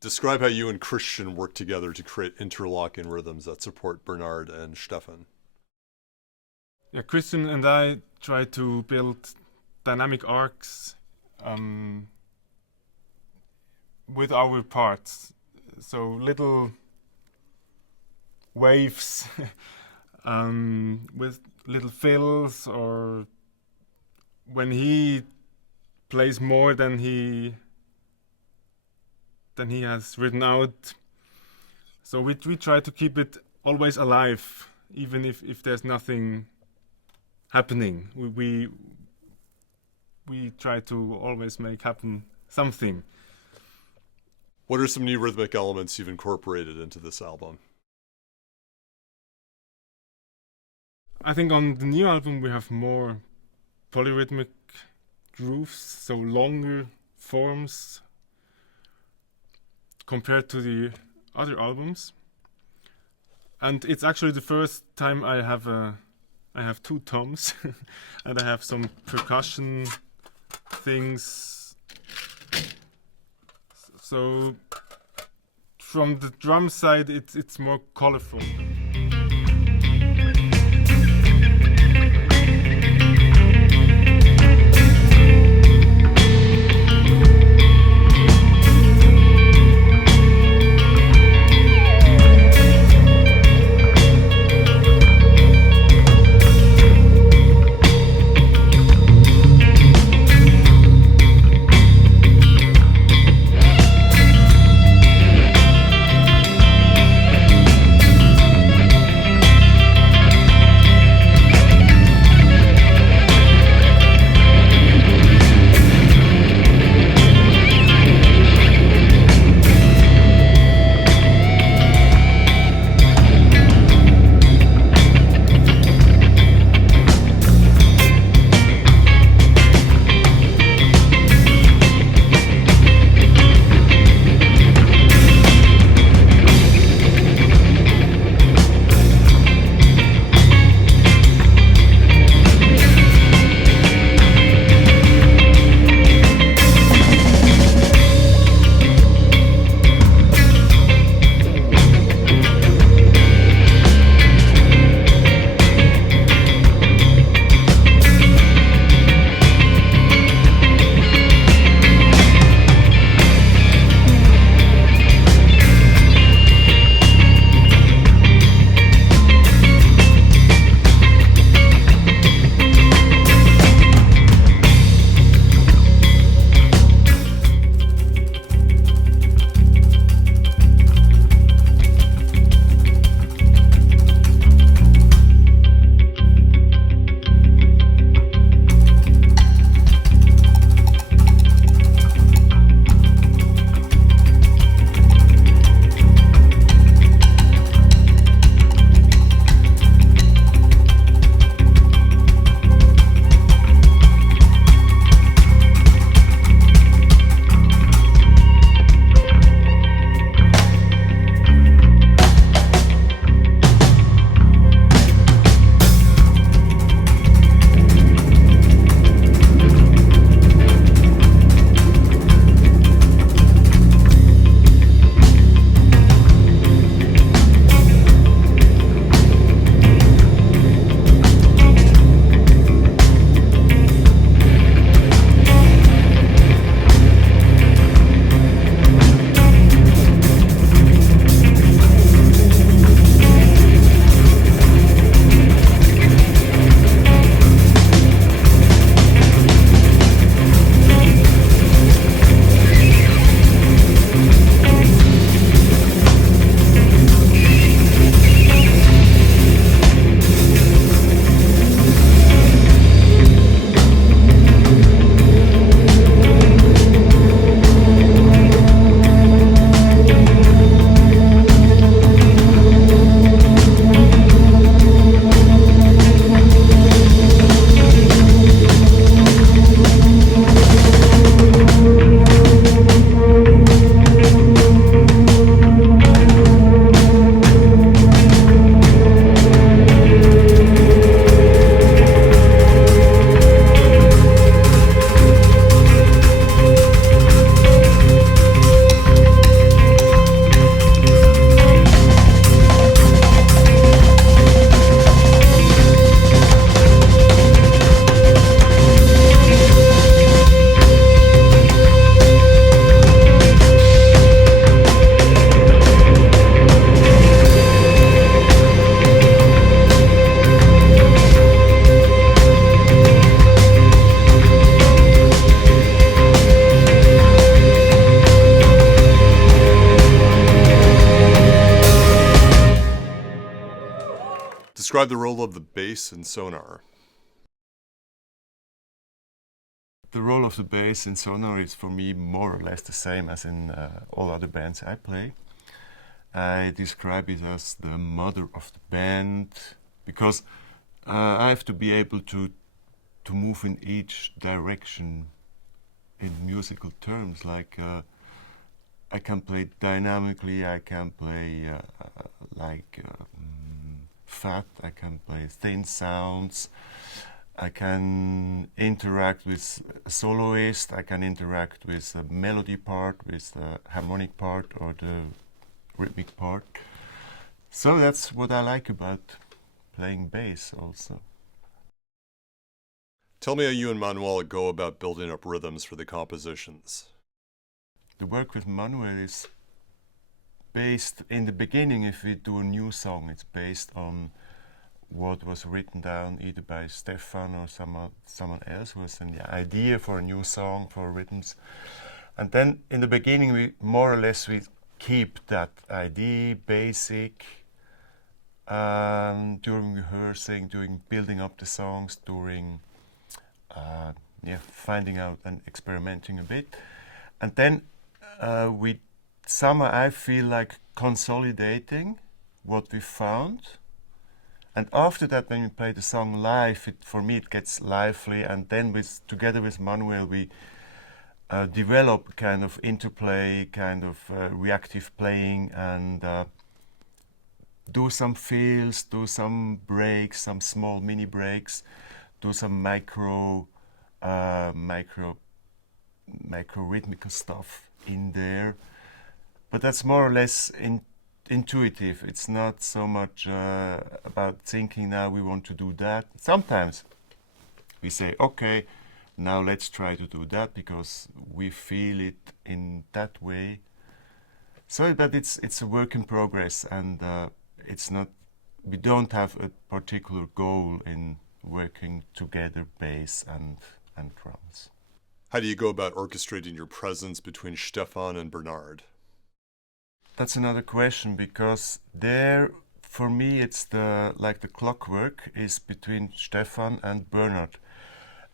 Describe how you and Christian work together to create interlocking rhythms that support Bernhard and Stephan. Yeah, Christian and I try to build dynamic arcs with our parts. So little waves with little fills, or when he plays more than he has written out. So we try to keep it always alive, even if there's nothing happening. We try to always make happen something. What are some new rhythmic elements you've incorporated into this album? I think on the new album we have more polyrhythmic grooves, so longer forms compared to the other albums. And it's actually the first time I have two toms and I have some percussion things. So from the drum side it's more colorful. Describe the role of the bass in Sonar. The role of the bass in Sonar is for me more or less the same as in all other bands I play. I describe it as the mother of the band because I have to be able to move in each direction in musical terms. Like I can play dynamically, I can play fat, I can play thin sounds. I can interact with a soloist, I can interact with the melody part, with the harmonic part or the rhythmic part. So that's what I like about playing bass also. Tell me how you and Manuel go about building up rhythms for the compositions. The work with Manuel is based, in the beginning, if we do a new song, it's based on what was written down either by Stephan or someone else who has an idea for a new song, for rhythms. And then in the beginning, we more or less we keep that idea basic during rehearsing, during building up the songs, during finding out and experimenting a bit. And then I feel like consolidating what we found. And after that, when we play the song live, for me it gets lively. And then together with Manuel, we develop kind of interplay, kind of reactive playing, and do some fills, do some breaks, some small mini breaks, do some micro rhythmical stuff in there. But that's more or less intuitive. It's not so much about thinking now we want to do that. Sometimes we say, okay, now let's try to do that because we feel it in that way. So, but it's a work in progress, and it's not. We don't have a particular goal in working together, bass and drums. How do you go about orchestrating your presence between Stephan and Bernhard? That's another question, because there, for me, it's the clockwork is between Stephan and Bernhard.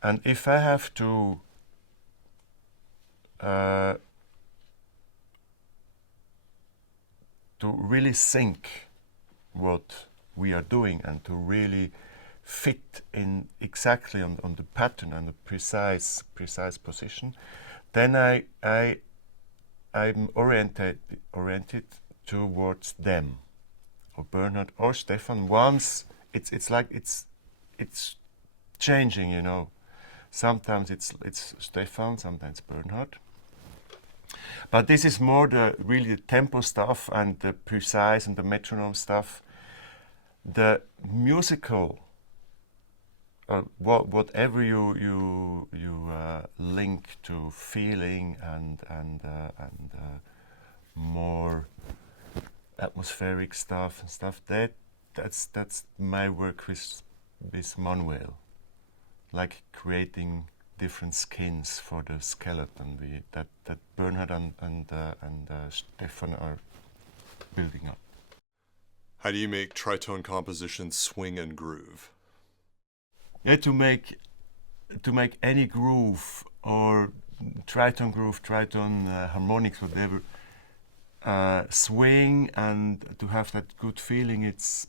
And if I have to really sync what we are doing and to really fit in exactly on the pattern and the precise position, then I'm oriented towards them, or Bernhard or Stephan. Once it's like it's changing, you know. Sometimes it's Stephan, sometimes Bernhard. But this is more really the tempo stuff and the precise and the metronome stuff. The musical, whatever you link to feeling and more atmospheric stuff and stuff, that's my work with Manuel, like creating different skins for the skeleton that Bernhard and Stephan are building up. How do you make tritone compositions swing and groove? Yeah, to make any groove or tritone groove, tritone harmonics, whatever, swing and to have that good feeling. It's,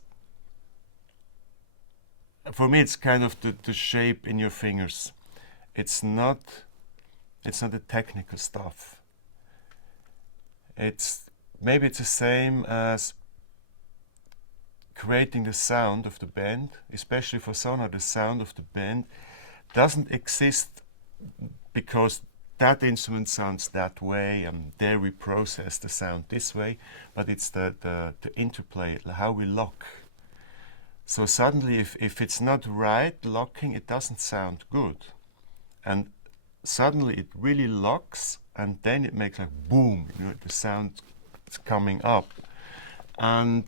for me, it's kind of the shape in your fingers. It's not the technical stuff. Maybe it's the same as creating the sound of the band, especially for Sonar. The sound of the band doesn't exist because that instrument sounds that way, and there we process the sound this way, but it's the interplay, how we lock. So suddenly, if it's not right locking, it doesn't sound good. And suddenly it really locks, and then it makes like boom, you know, the sound is coming up. And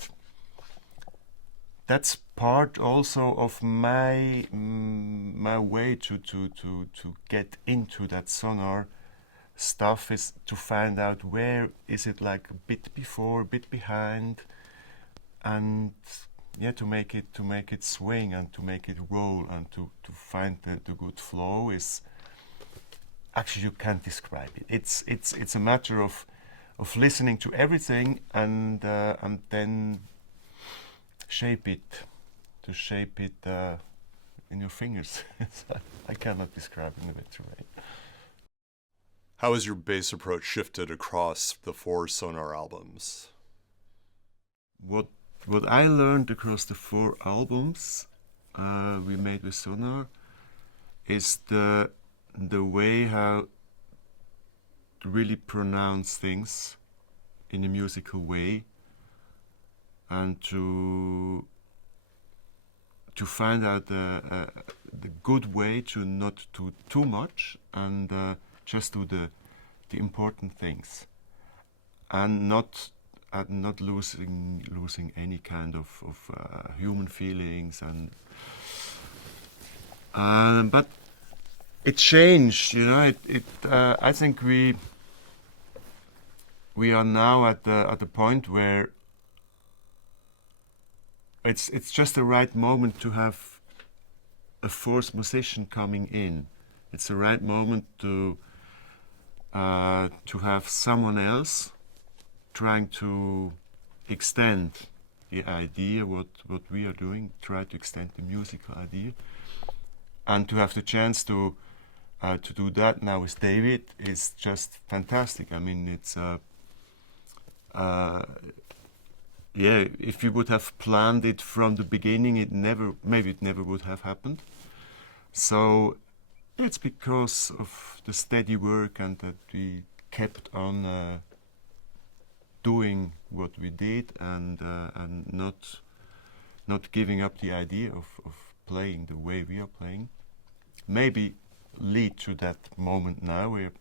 that's part also of my way to get into that Sonar stuff, is to find out where is it like a bit before, a bit behind, and to make it swing and to make it roll and to find the good flow is actually, you can't describe it. It's a matter of listening to everything and then shape it in your fingers. I cannot describe it in a better way. How has your bass approach shifted across the 4 Sonar albums? What I learned across the 4 albums we made with Sonar is the way how to really pronounce things in a musical way and to find out the good way to not do too much and just do the important things and not losing any kind of human feelings but it changed, you know. I think we are now at the point where it's just the right moment to have a 4th musician coming in. It's the right moment to have someone else trying to extend the idea what we are doing, try to extend the musical idea, and to have the chance to do that now with David is just fantastic. I mean, it's if you would have planned it from the beginning, it never would have happened. So it's because of the steady work and that we kept on doing what we did and not giving up the idea of playing the way we are playing. Maybe lead to that moment now where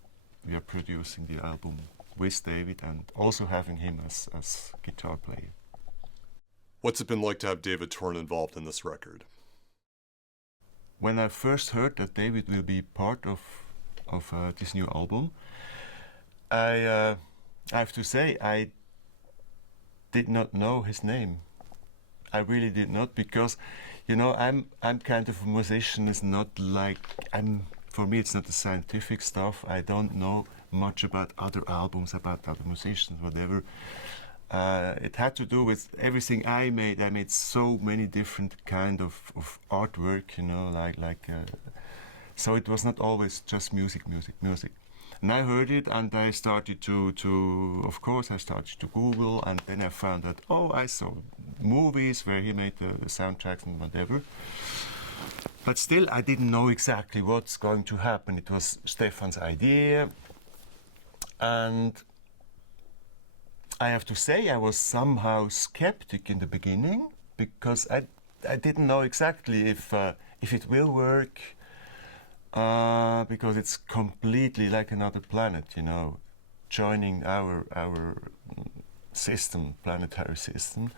we are producing the album with David and also having him as guitar player. What's it been like to have David Torn involved in this record? When I first heard that David will be part of this new album, I have to say I did not know his name. I really did not, because you know I'm kind of a musician. It's not like for me it's not the scientific stuff. I don't know much about other albums, about other musicians, whatever. It had to do with everything I made. I made so many different kind of artwork, you know, so it was not always just music. And I heard it, and I started to of course, I started to Google, and then I found that, I saw movies where he made the soundtracks and whatever. But still, I didn't know exactly what's going to happen. It was Stephan's idea, and I have to say I was somehow skeptic in the beginning, because I didn't know exactly if it will work. Because it's completely like another planet, you know, joining our system, planetary system.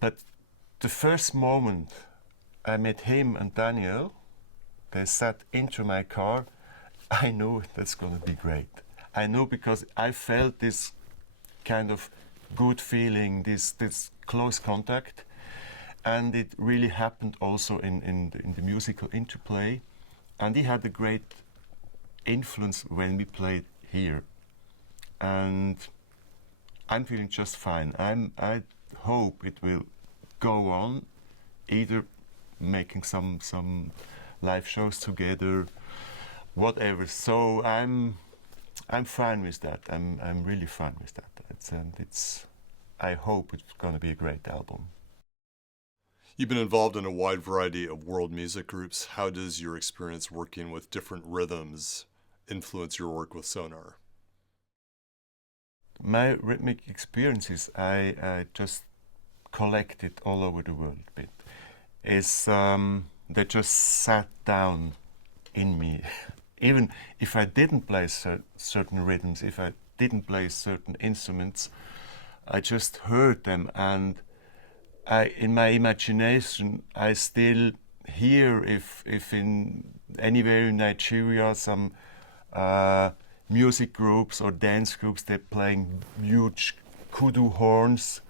But the first moment I met him and Daniel, they sat into my car, I knew that's going to be great. I knew, because I felt this kind of good feeling, this close contact, and it really happened also in the musical interplay. And he had a great influence when we played here. And I'm feeling just fine. I hope it will go on, either making some live shows together, whatever. So I'm fine with that. I'm really fine with that. I hope it's going to be a great album. You've been involved in a wide variety of world music groups. How does your experience working with different rhythms influence your work with Sonar? My rhythmic experiences, I just collected all over the world a bit. They just sat down in me. Even if I didn't play certain rhythms, if I didn't play certain instruments, I just heard them, and in my imagination, I still hear if in anywhere in Nigeria some music groups or dance groups, they're playing huge kudu horns,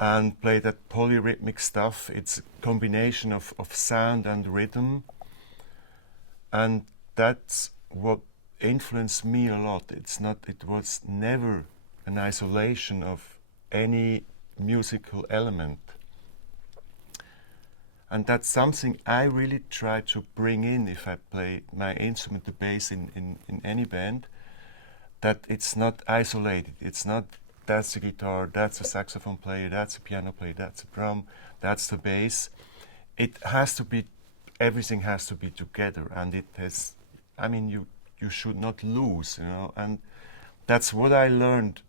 and play that polyrhythmic stuff. It's a combination of sound and rhythm, and that's what influenced me a lot. It was never an isolation of any musical element. And that's something I really try to bring in if I play my instrument, the bass, in any band, that it's not isolated. It's not that's the guitar, that's a saxophone player, that's a piano player, that's a drum, that's the bass. It has to be, everything has to be together, and it has, I mean, you should not lose, you know, and that's what I learned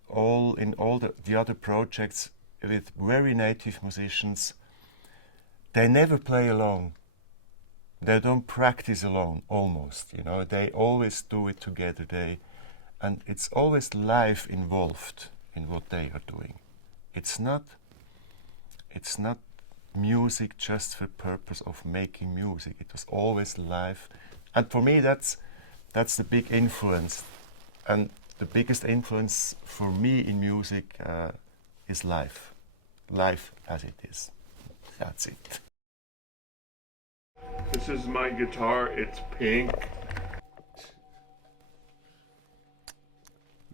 in all the other projects with very native musicians. They never play alone. They don't practice alone, almost, you know. They always do it together. And it's always life involved in what they are doing. It's not music just for purpose of making music. It was always life. And for me, that's the big influence. And the biggest influence for me in music is life. Life as it is. That's it. This is my guitar. It's pink.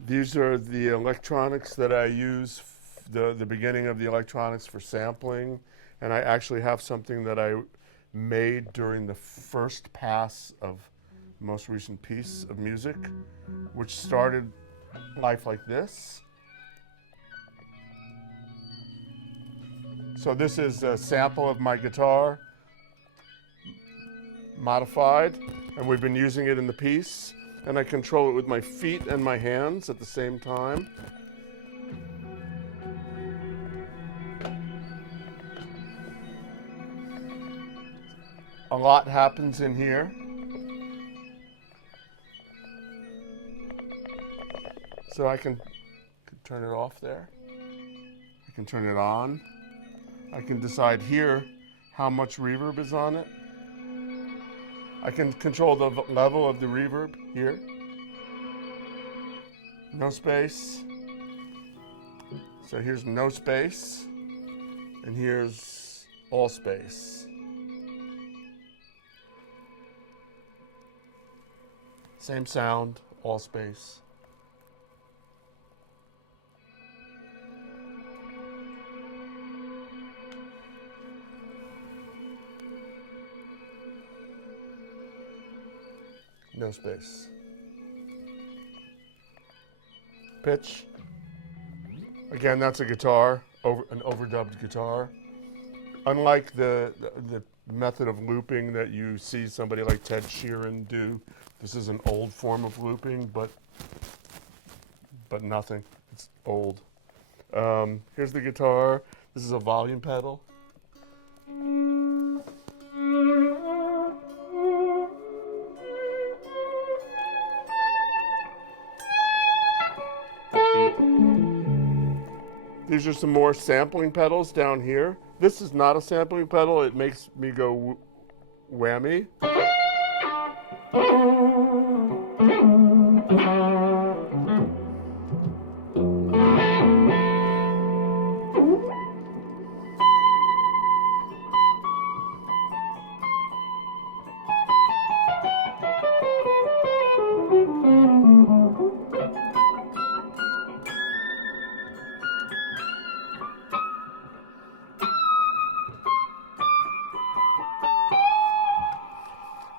These are the electronics that I use, the beginning of the electronics for sampling. And I actually have something that I made during the first pass of the most recent piece of music, which started life like this. So this is a sample of my guitar, modified, and we've been using it in the piece. And I control it with my feet and my hands at the same time. A lot happens in here. So I can turn it off there. I can turn it on. I can decide here how much reverb is on it. I can control the level of the reverb here. No space. So here's no space, and here's all space. Same sound, all space. No space. Pitch. Again, that's a guitar, an overdubbed guitar. Unlike the method of looping that you see somebody like Ted Sheeran do, this is an old form of looping, but nothing. It's old. Here's the guitar. This is a volume pedal. These are some more sampling pedals down here. This is not a sampling pedal. It makes me go whammy.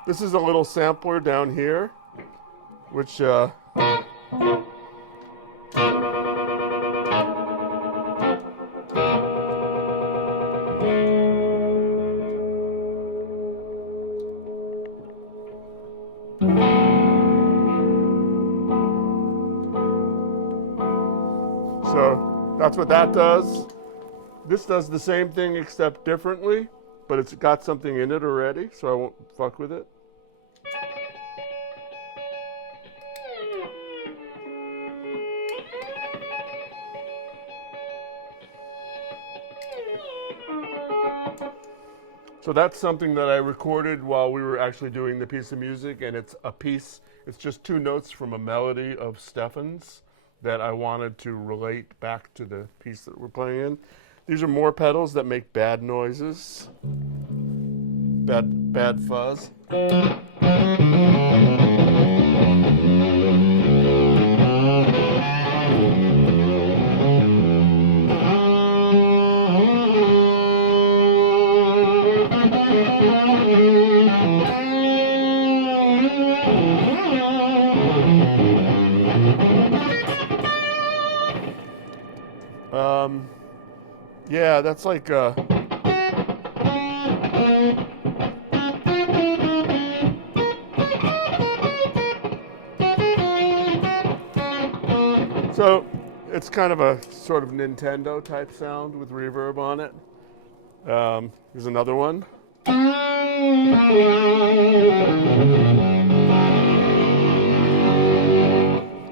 This is a little sampler down here, which so that's what that does. This does the same thing except differently, but it's got something in it already, so I won't fuck with it. So that's something that I recorded while we were actually doing the piece of music, and it's just two notes from a melody of Stephan's that I wanted to relate back to the piece that we're playing in. These are more pedals that make bad noises, bad fuzz. Yeah, that's like so it's kind of a sort of Nintendo type sound with reverb on it. Here's another one.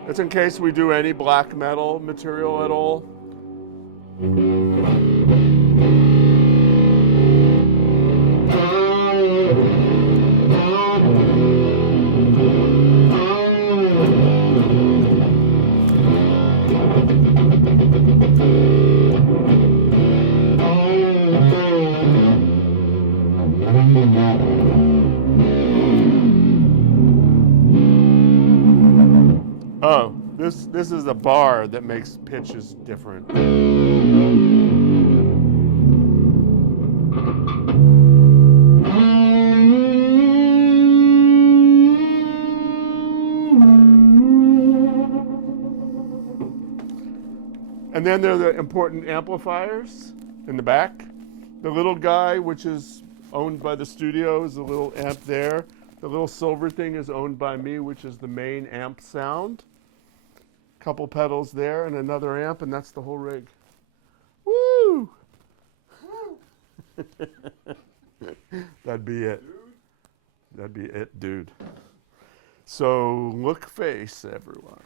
It's in case we do any black metal material at all. Oh, this is a bar that makes pitches different. And then there are the important amplifiers in the back. The little guy, which is owned by the studio, is the little amp there. The little silver thing is owned by me, which is the main amp sound. Couple pedals there and another amp, and that's the whole rig. Woo! That'd be it. That'd be it, dude. So look face, everyone.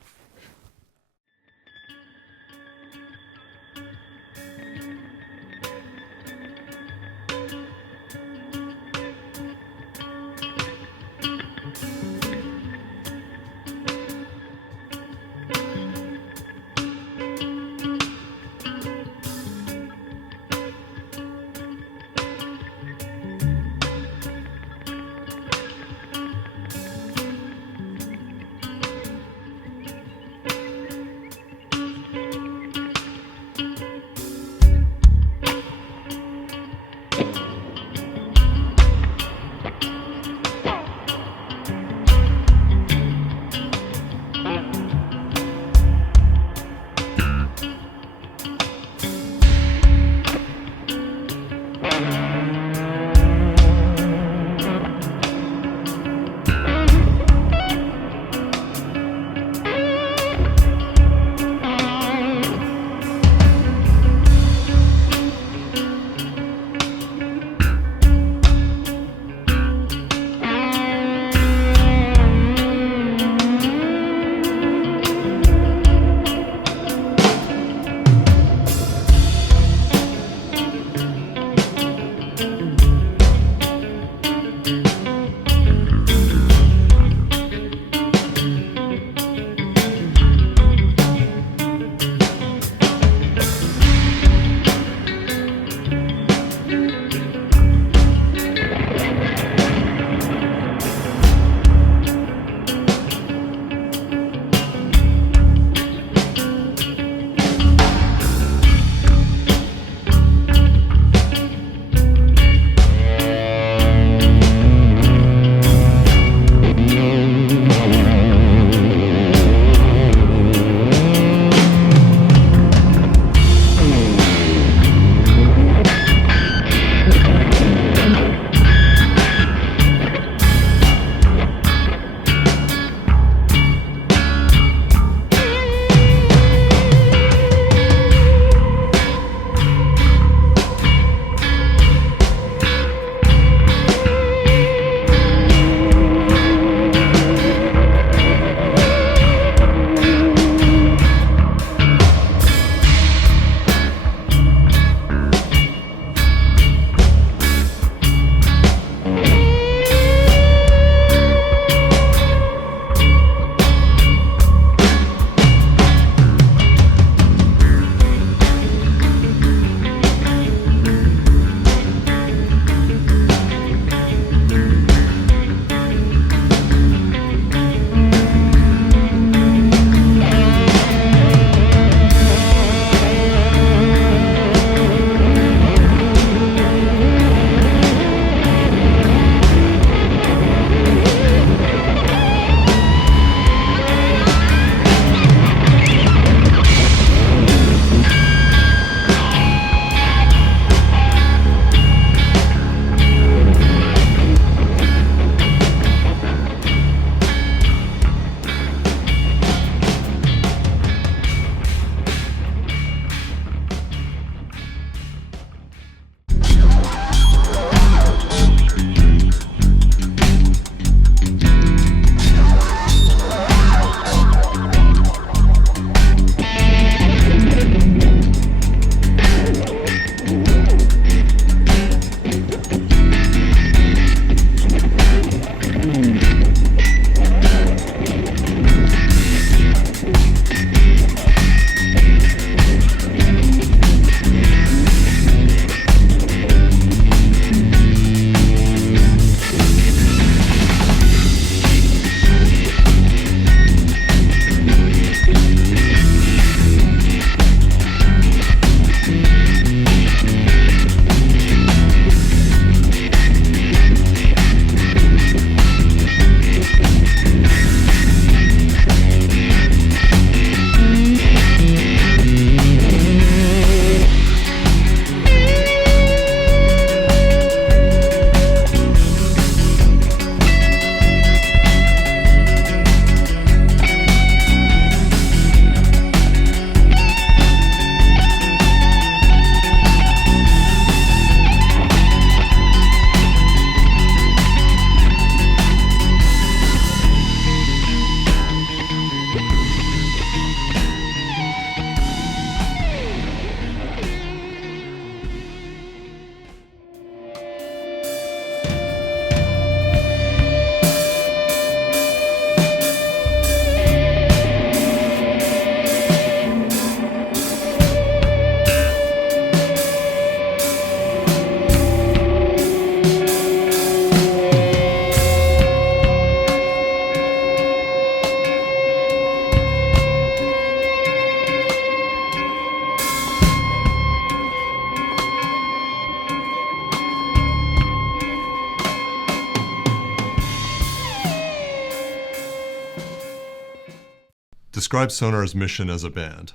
Describe Sonar's mission as a band.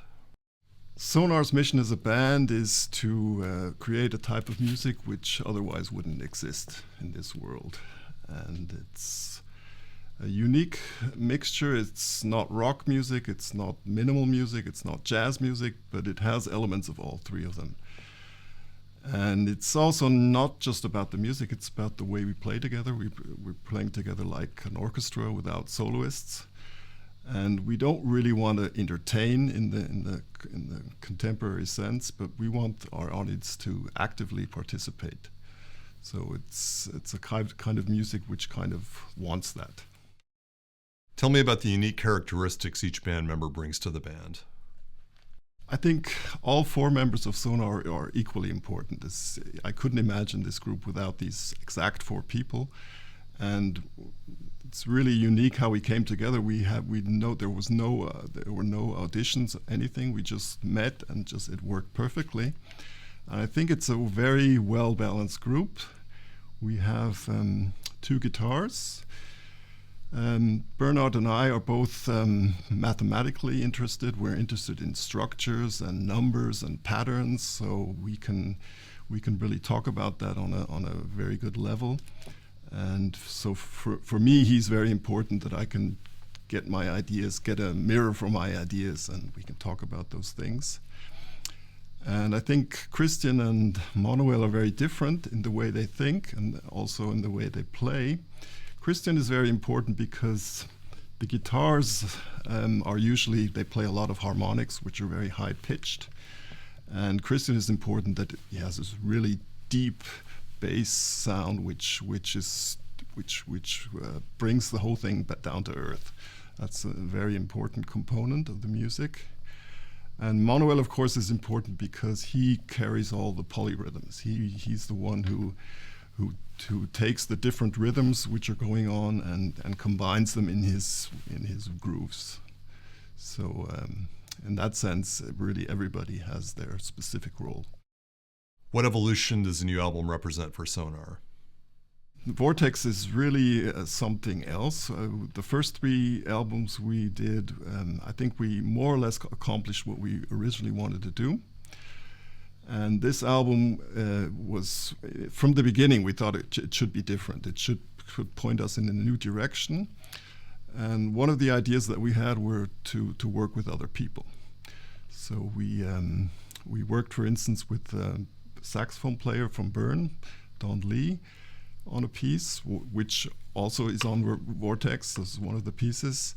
Sonar's mission as a band is to create a type of music which otherwise wouldn't exist in this world. And it's a unique mixture. It's not rock music, it's not minimal music, it's not jazz music, but it has elements of all three of them. And it's also not just about the music, it's about the way we play together. We're playing together like an orchestra without soloists. And we don't really want to entertain in the contemporary sense, but we want our audience to actively participate. So it's a kind of music which kind of wants that. Tell me about the unique characteristics each band member brings to the band. I think all four members of Sonar are equally important. I couldn't imagine this group without these exact four people. And it's really unique how we came together. There were no auditions, anything. We just met and it worked perfectly. And I think it's a very well balanced group. We have two guitars. Bernhard and I are both mathematically interested. We're interested in structures and numbers and patterns, so we can really talk about that on a very good level. And so for me, he's very important that I can get my ideas, get a mirror for my ideas, and we can talk about those things. And I think Christian and Manuel are very different in the way they think and also in the way they play. Christian is very important because the guitars are usually, they play a lot of harmonics, which are very high pitched. And Christian is important that he has this really deep bass sound, which brings the whole thing down to earth. That's a very important component of the music. And Manuel, of course, is important because he carries all the polyrhythms. He's the one who takes the different rhythms which are going on and combines them in his grooves. So in that sense, really everybody has their specific role. What evolution does the new album represent for Sonar? Vortex is really something else. The first three albums we did, I think we more or less accomplished what we originally wanted to do. And this album was, from the beginning, we thought it should be different. It should point us in a new direction. And one of the ideas that we had were to work with other people. So we worked, for instance, with a saxophone player from Bern, Don Lee, on a piece, which also is on Vortex. This is one of the pieces.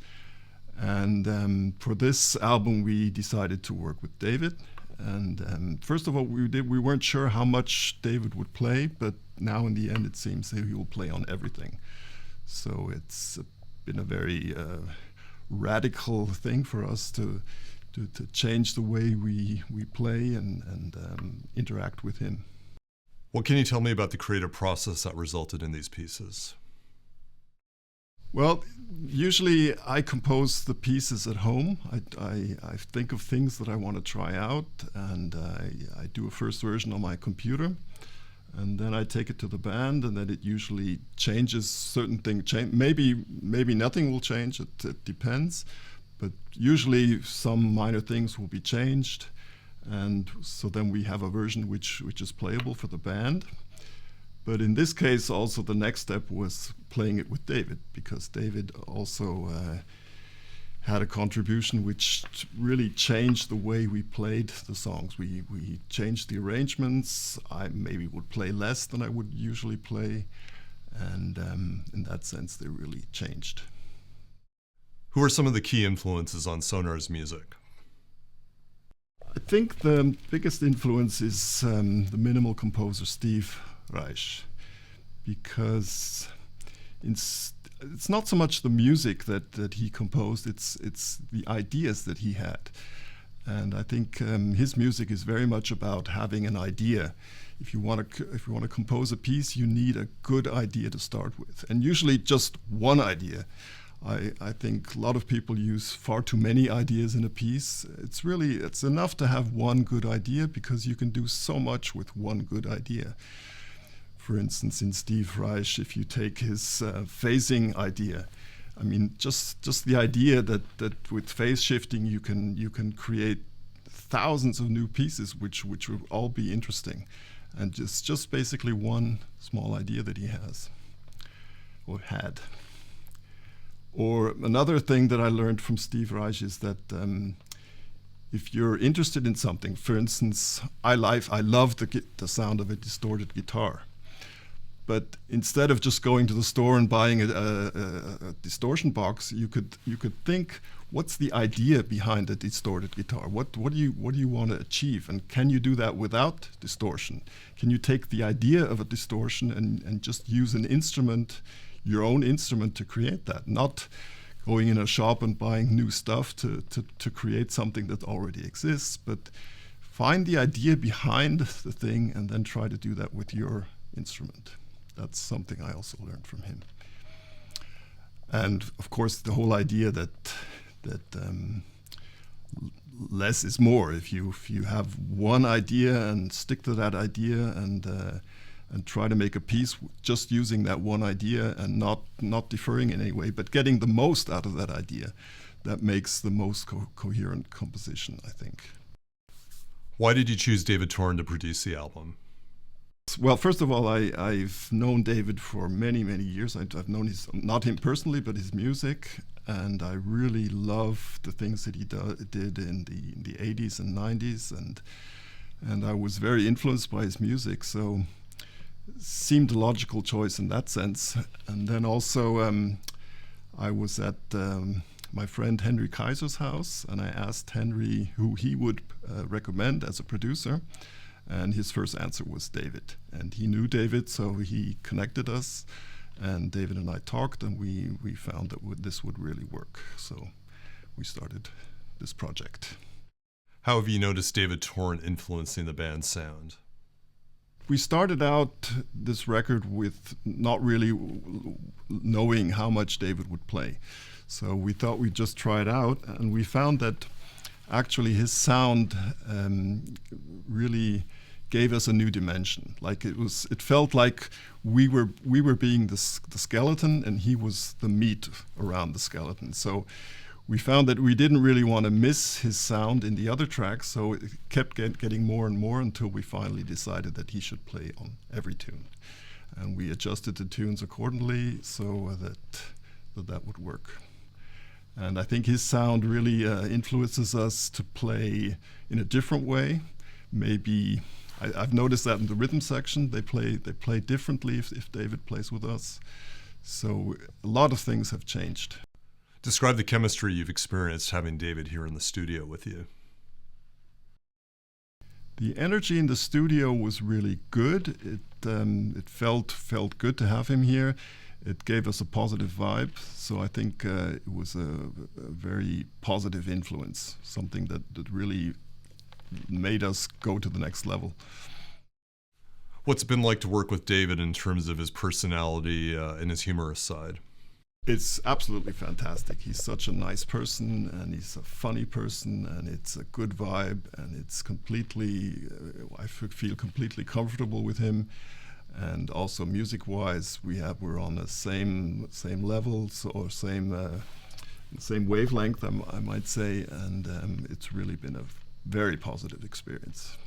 And for this album, we decided to work with David. And first of all, we weren't sure how much David would play, but now in the end, it seems that he will play on everything. So it's been a very radical thing for us to change the way we play and interact with him. What can you tell me about the creative process that resulted in these pieces? Well, usually I compose the pieces at home. I think of things that I want to try out, and I do a first version on my computer, and then I take it to the band, and then it usually changes certain things. Maybe nothing will change. It depends, but usually some minor things will be changed. And so then we have a version which is playable for the band. But in this case, also the next step was playing it with David, because David also had a contribution which really changed the way we played the songs. We changed the arrangements. I maybe would play less than I would usually play. And in that sense, they really changed. Who are some of the key influences on Sonar's music? I think the biggest influence is the minimal composer Steve Reich, because it's not so much the music that he composed, it's the ideas that he had. And I think his music is very much about having an idea. If you want to compose a piece, you need a good idea to start with, and usually just one idea. I think a lot of people use far too many ideas in a piece. It's enough to have one good idea, because you can do so much with one good idea. For instance, in Steve Reich, if you take his phasing idea, I mean, just the idea that with phase shifting you can create thousands of new pieces which will all be interesting, and just basically one small idea that he has or had. Or another thing that I learned from Steve Reich is that if you're interested in something, for instance, I love the sound of a distorted guitar. But instead of just going to the store and buying a distortion box, you could think, what's the idea behind a distorted guitar? What do you want to achieve? And can you do that without distortion? Can you take the idea of a distortion and just use an instrument, your own instrument, to create that? Not going in a shop and buying new stuff to create something that already exists, but find the idea behind the thing and then try to do that with your instrument. That's something I also learned from him. And of course, the whole idea that less is more. If you have one idea and stick to that idea and try to make a piece just using that one idea and not deferring in any way, but getting the most out of that idea, that makes the most coherent composition, I think. Why did you choose David Thorn to produce the album? Well, first of all, I've known David for many, many years. I've known not him personally, but his music, and I really love the things that he did in the 80s and 90s, and I was very influenced by his music, so it seemed a logical choice in that sense. And then also, I was at my friend Henry Kaiser's house, and I asked Henry who he would recommend as a producer. And his first answer was David. And he knew David, so he connected us. And David and I talked, and we found that this would really work. So we started this project. How have you noticed David Thorn influencing the band's sound? We started out this record with not really knowing how much David would play. So we thought we'd just try it out, and we found that actually his sound really gave us a new dimension. Like it felt like we were being the skeleton and he was the meat around the skeleton. So we found that we didn't really want to miss his sound in the other tracks, so it kept getting more and more until we finally decided that he should play on every tune. And we adjusted the tunes accordingly so that would work. And I think his sound really influences us to play in a different way. Maybe I've noticed that in the rhythm section, they play differently if David plays with us. So a lot of things have changed. Describe the chemistry you've experienced having David here in the studio with you. The energy in the studio was really good. It felt good to have him here. It gave us a positive vibe, so I think it was a very positive influence, something that really made us go to the next level. What's it been like to work with David in terms of his personality and his humorous side? It's absolutely fantastic. He's such a nice person, and he's a funny person, and it's a good vibe, and it's completely, I feel completely comfortable with him. And also music-wise, we're on the same levels or same wavelength, I might say, and it's really been a very positive experience.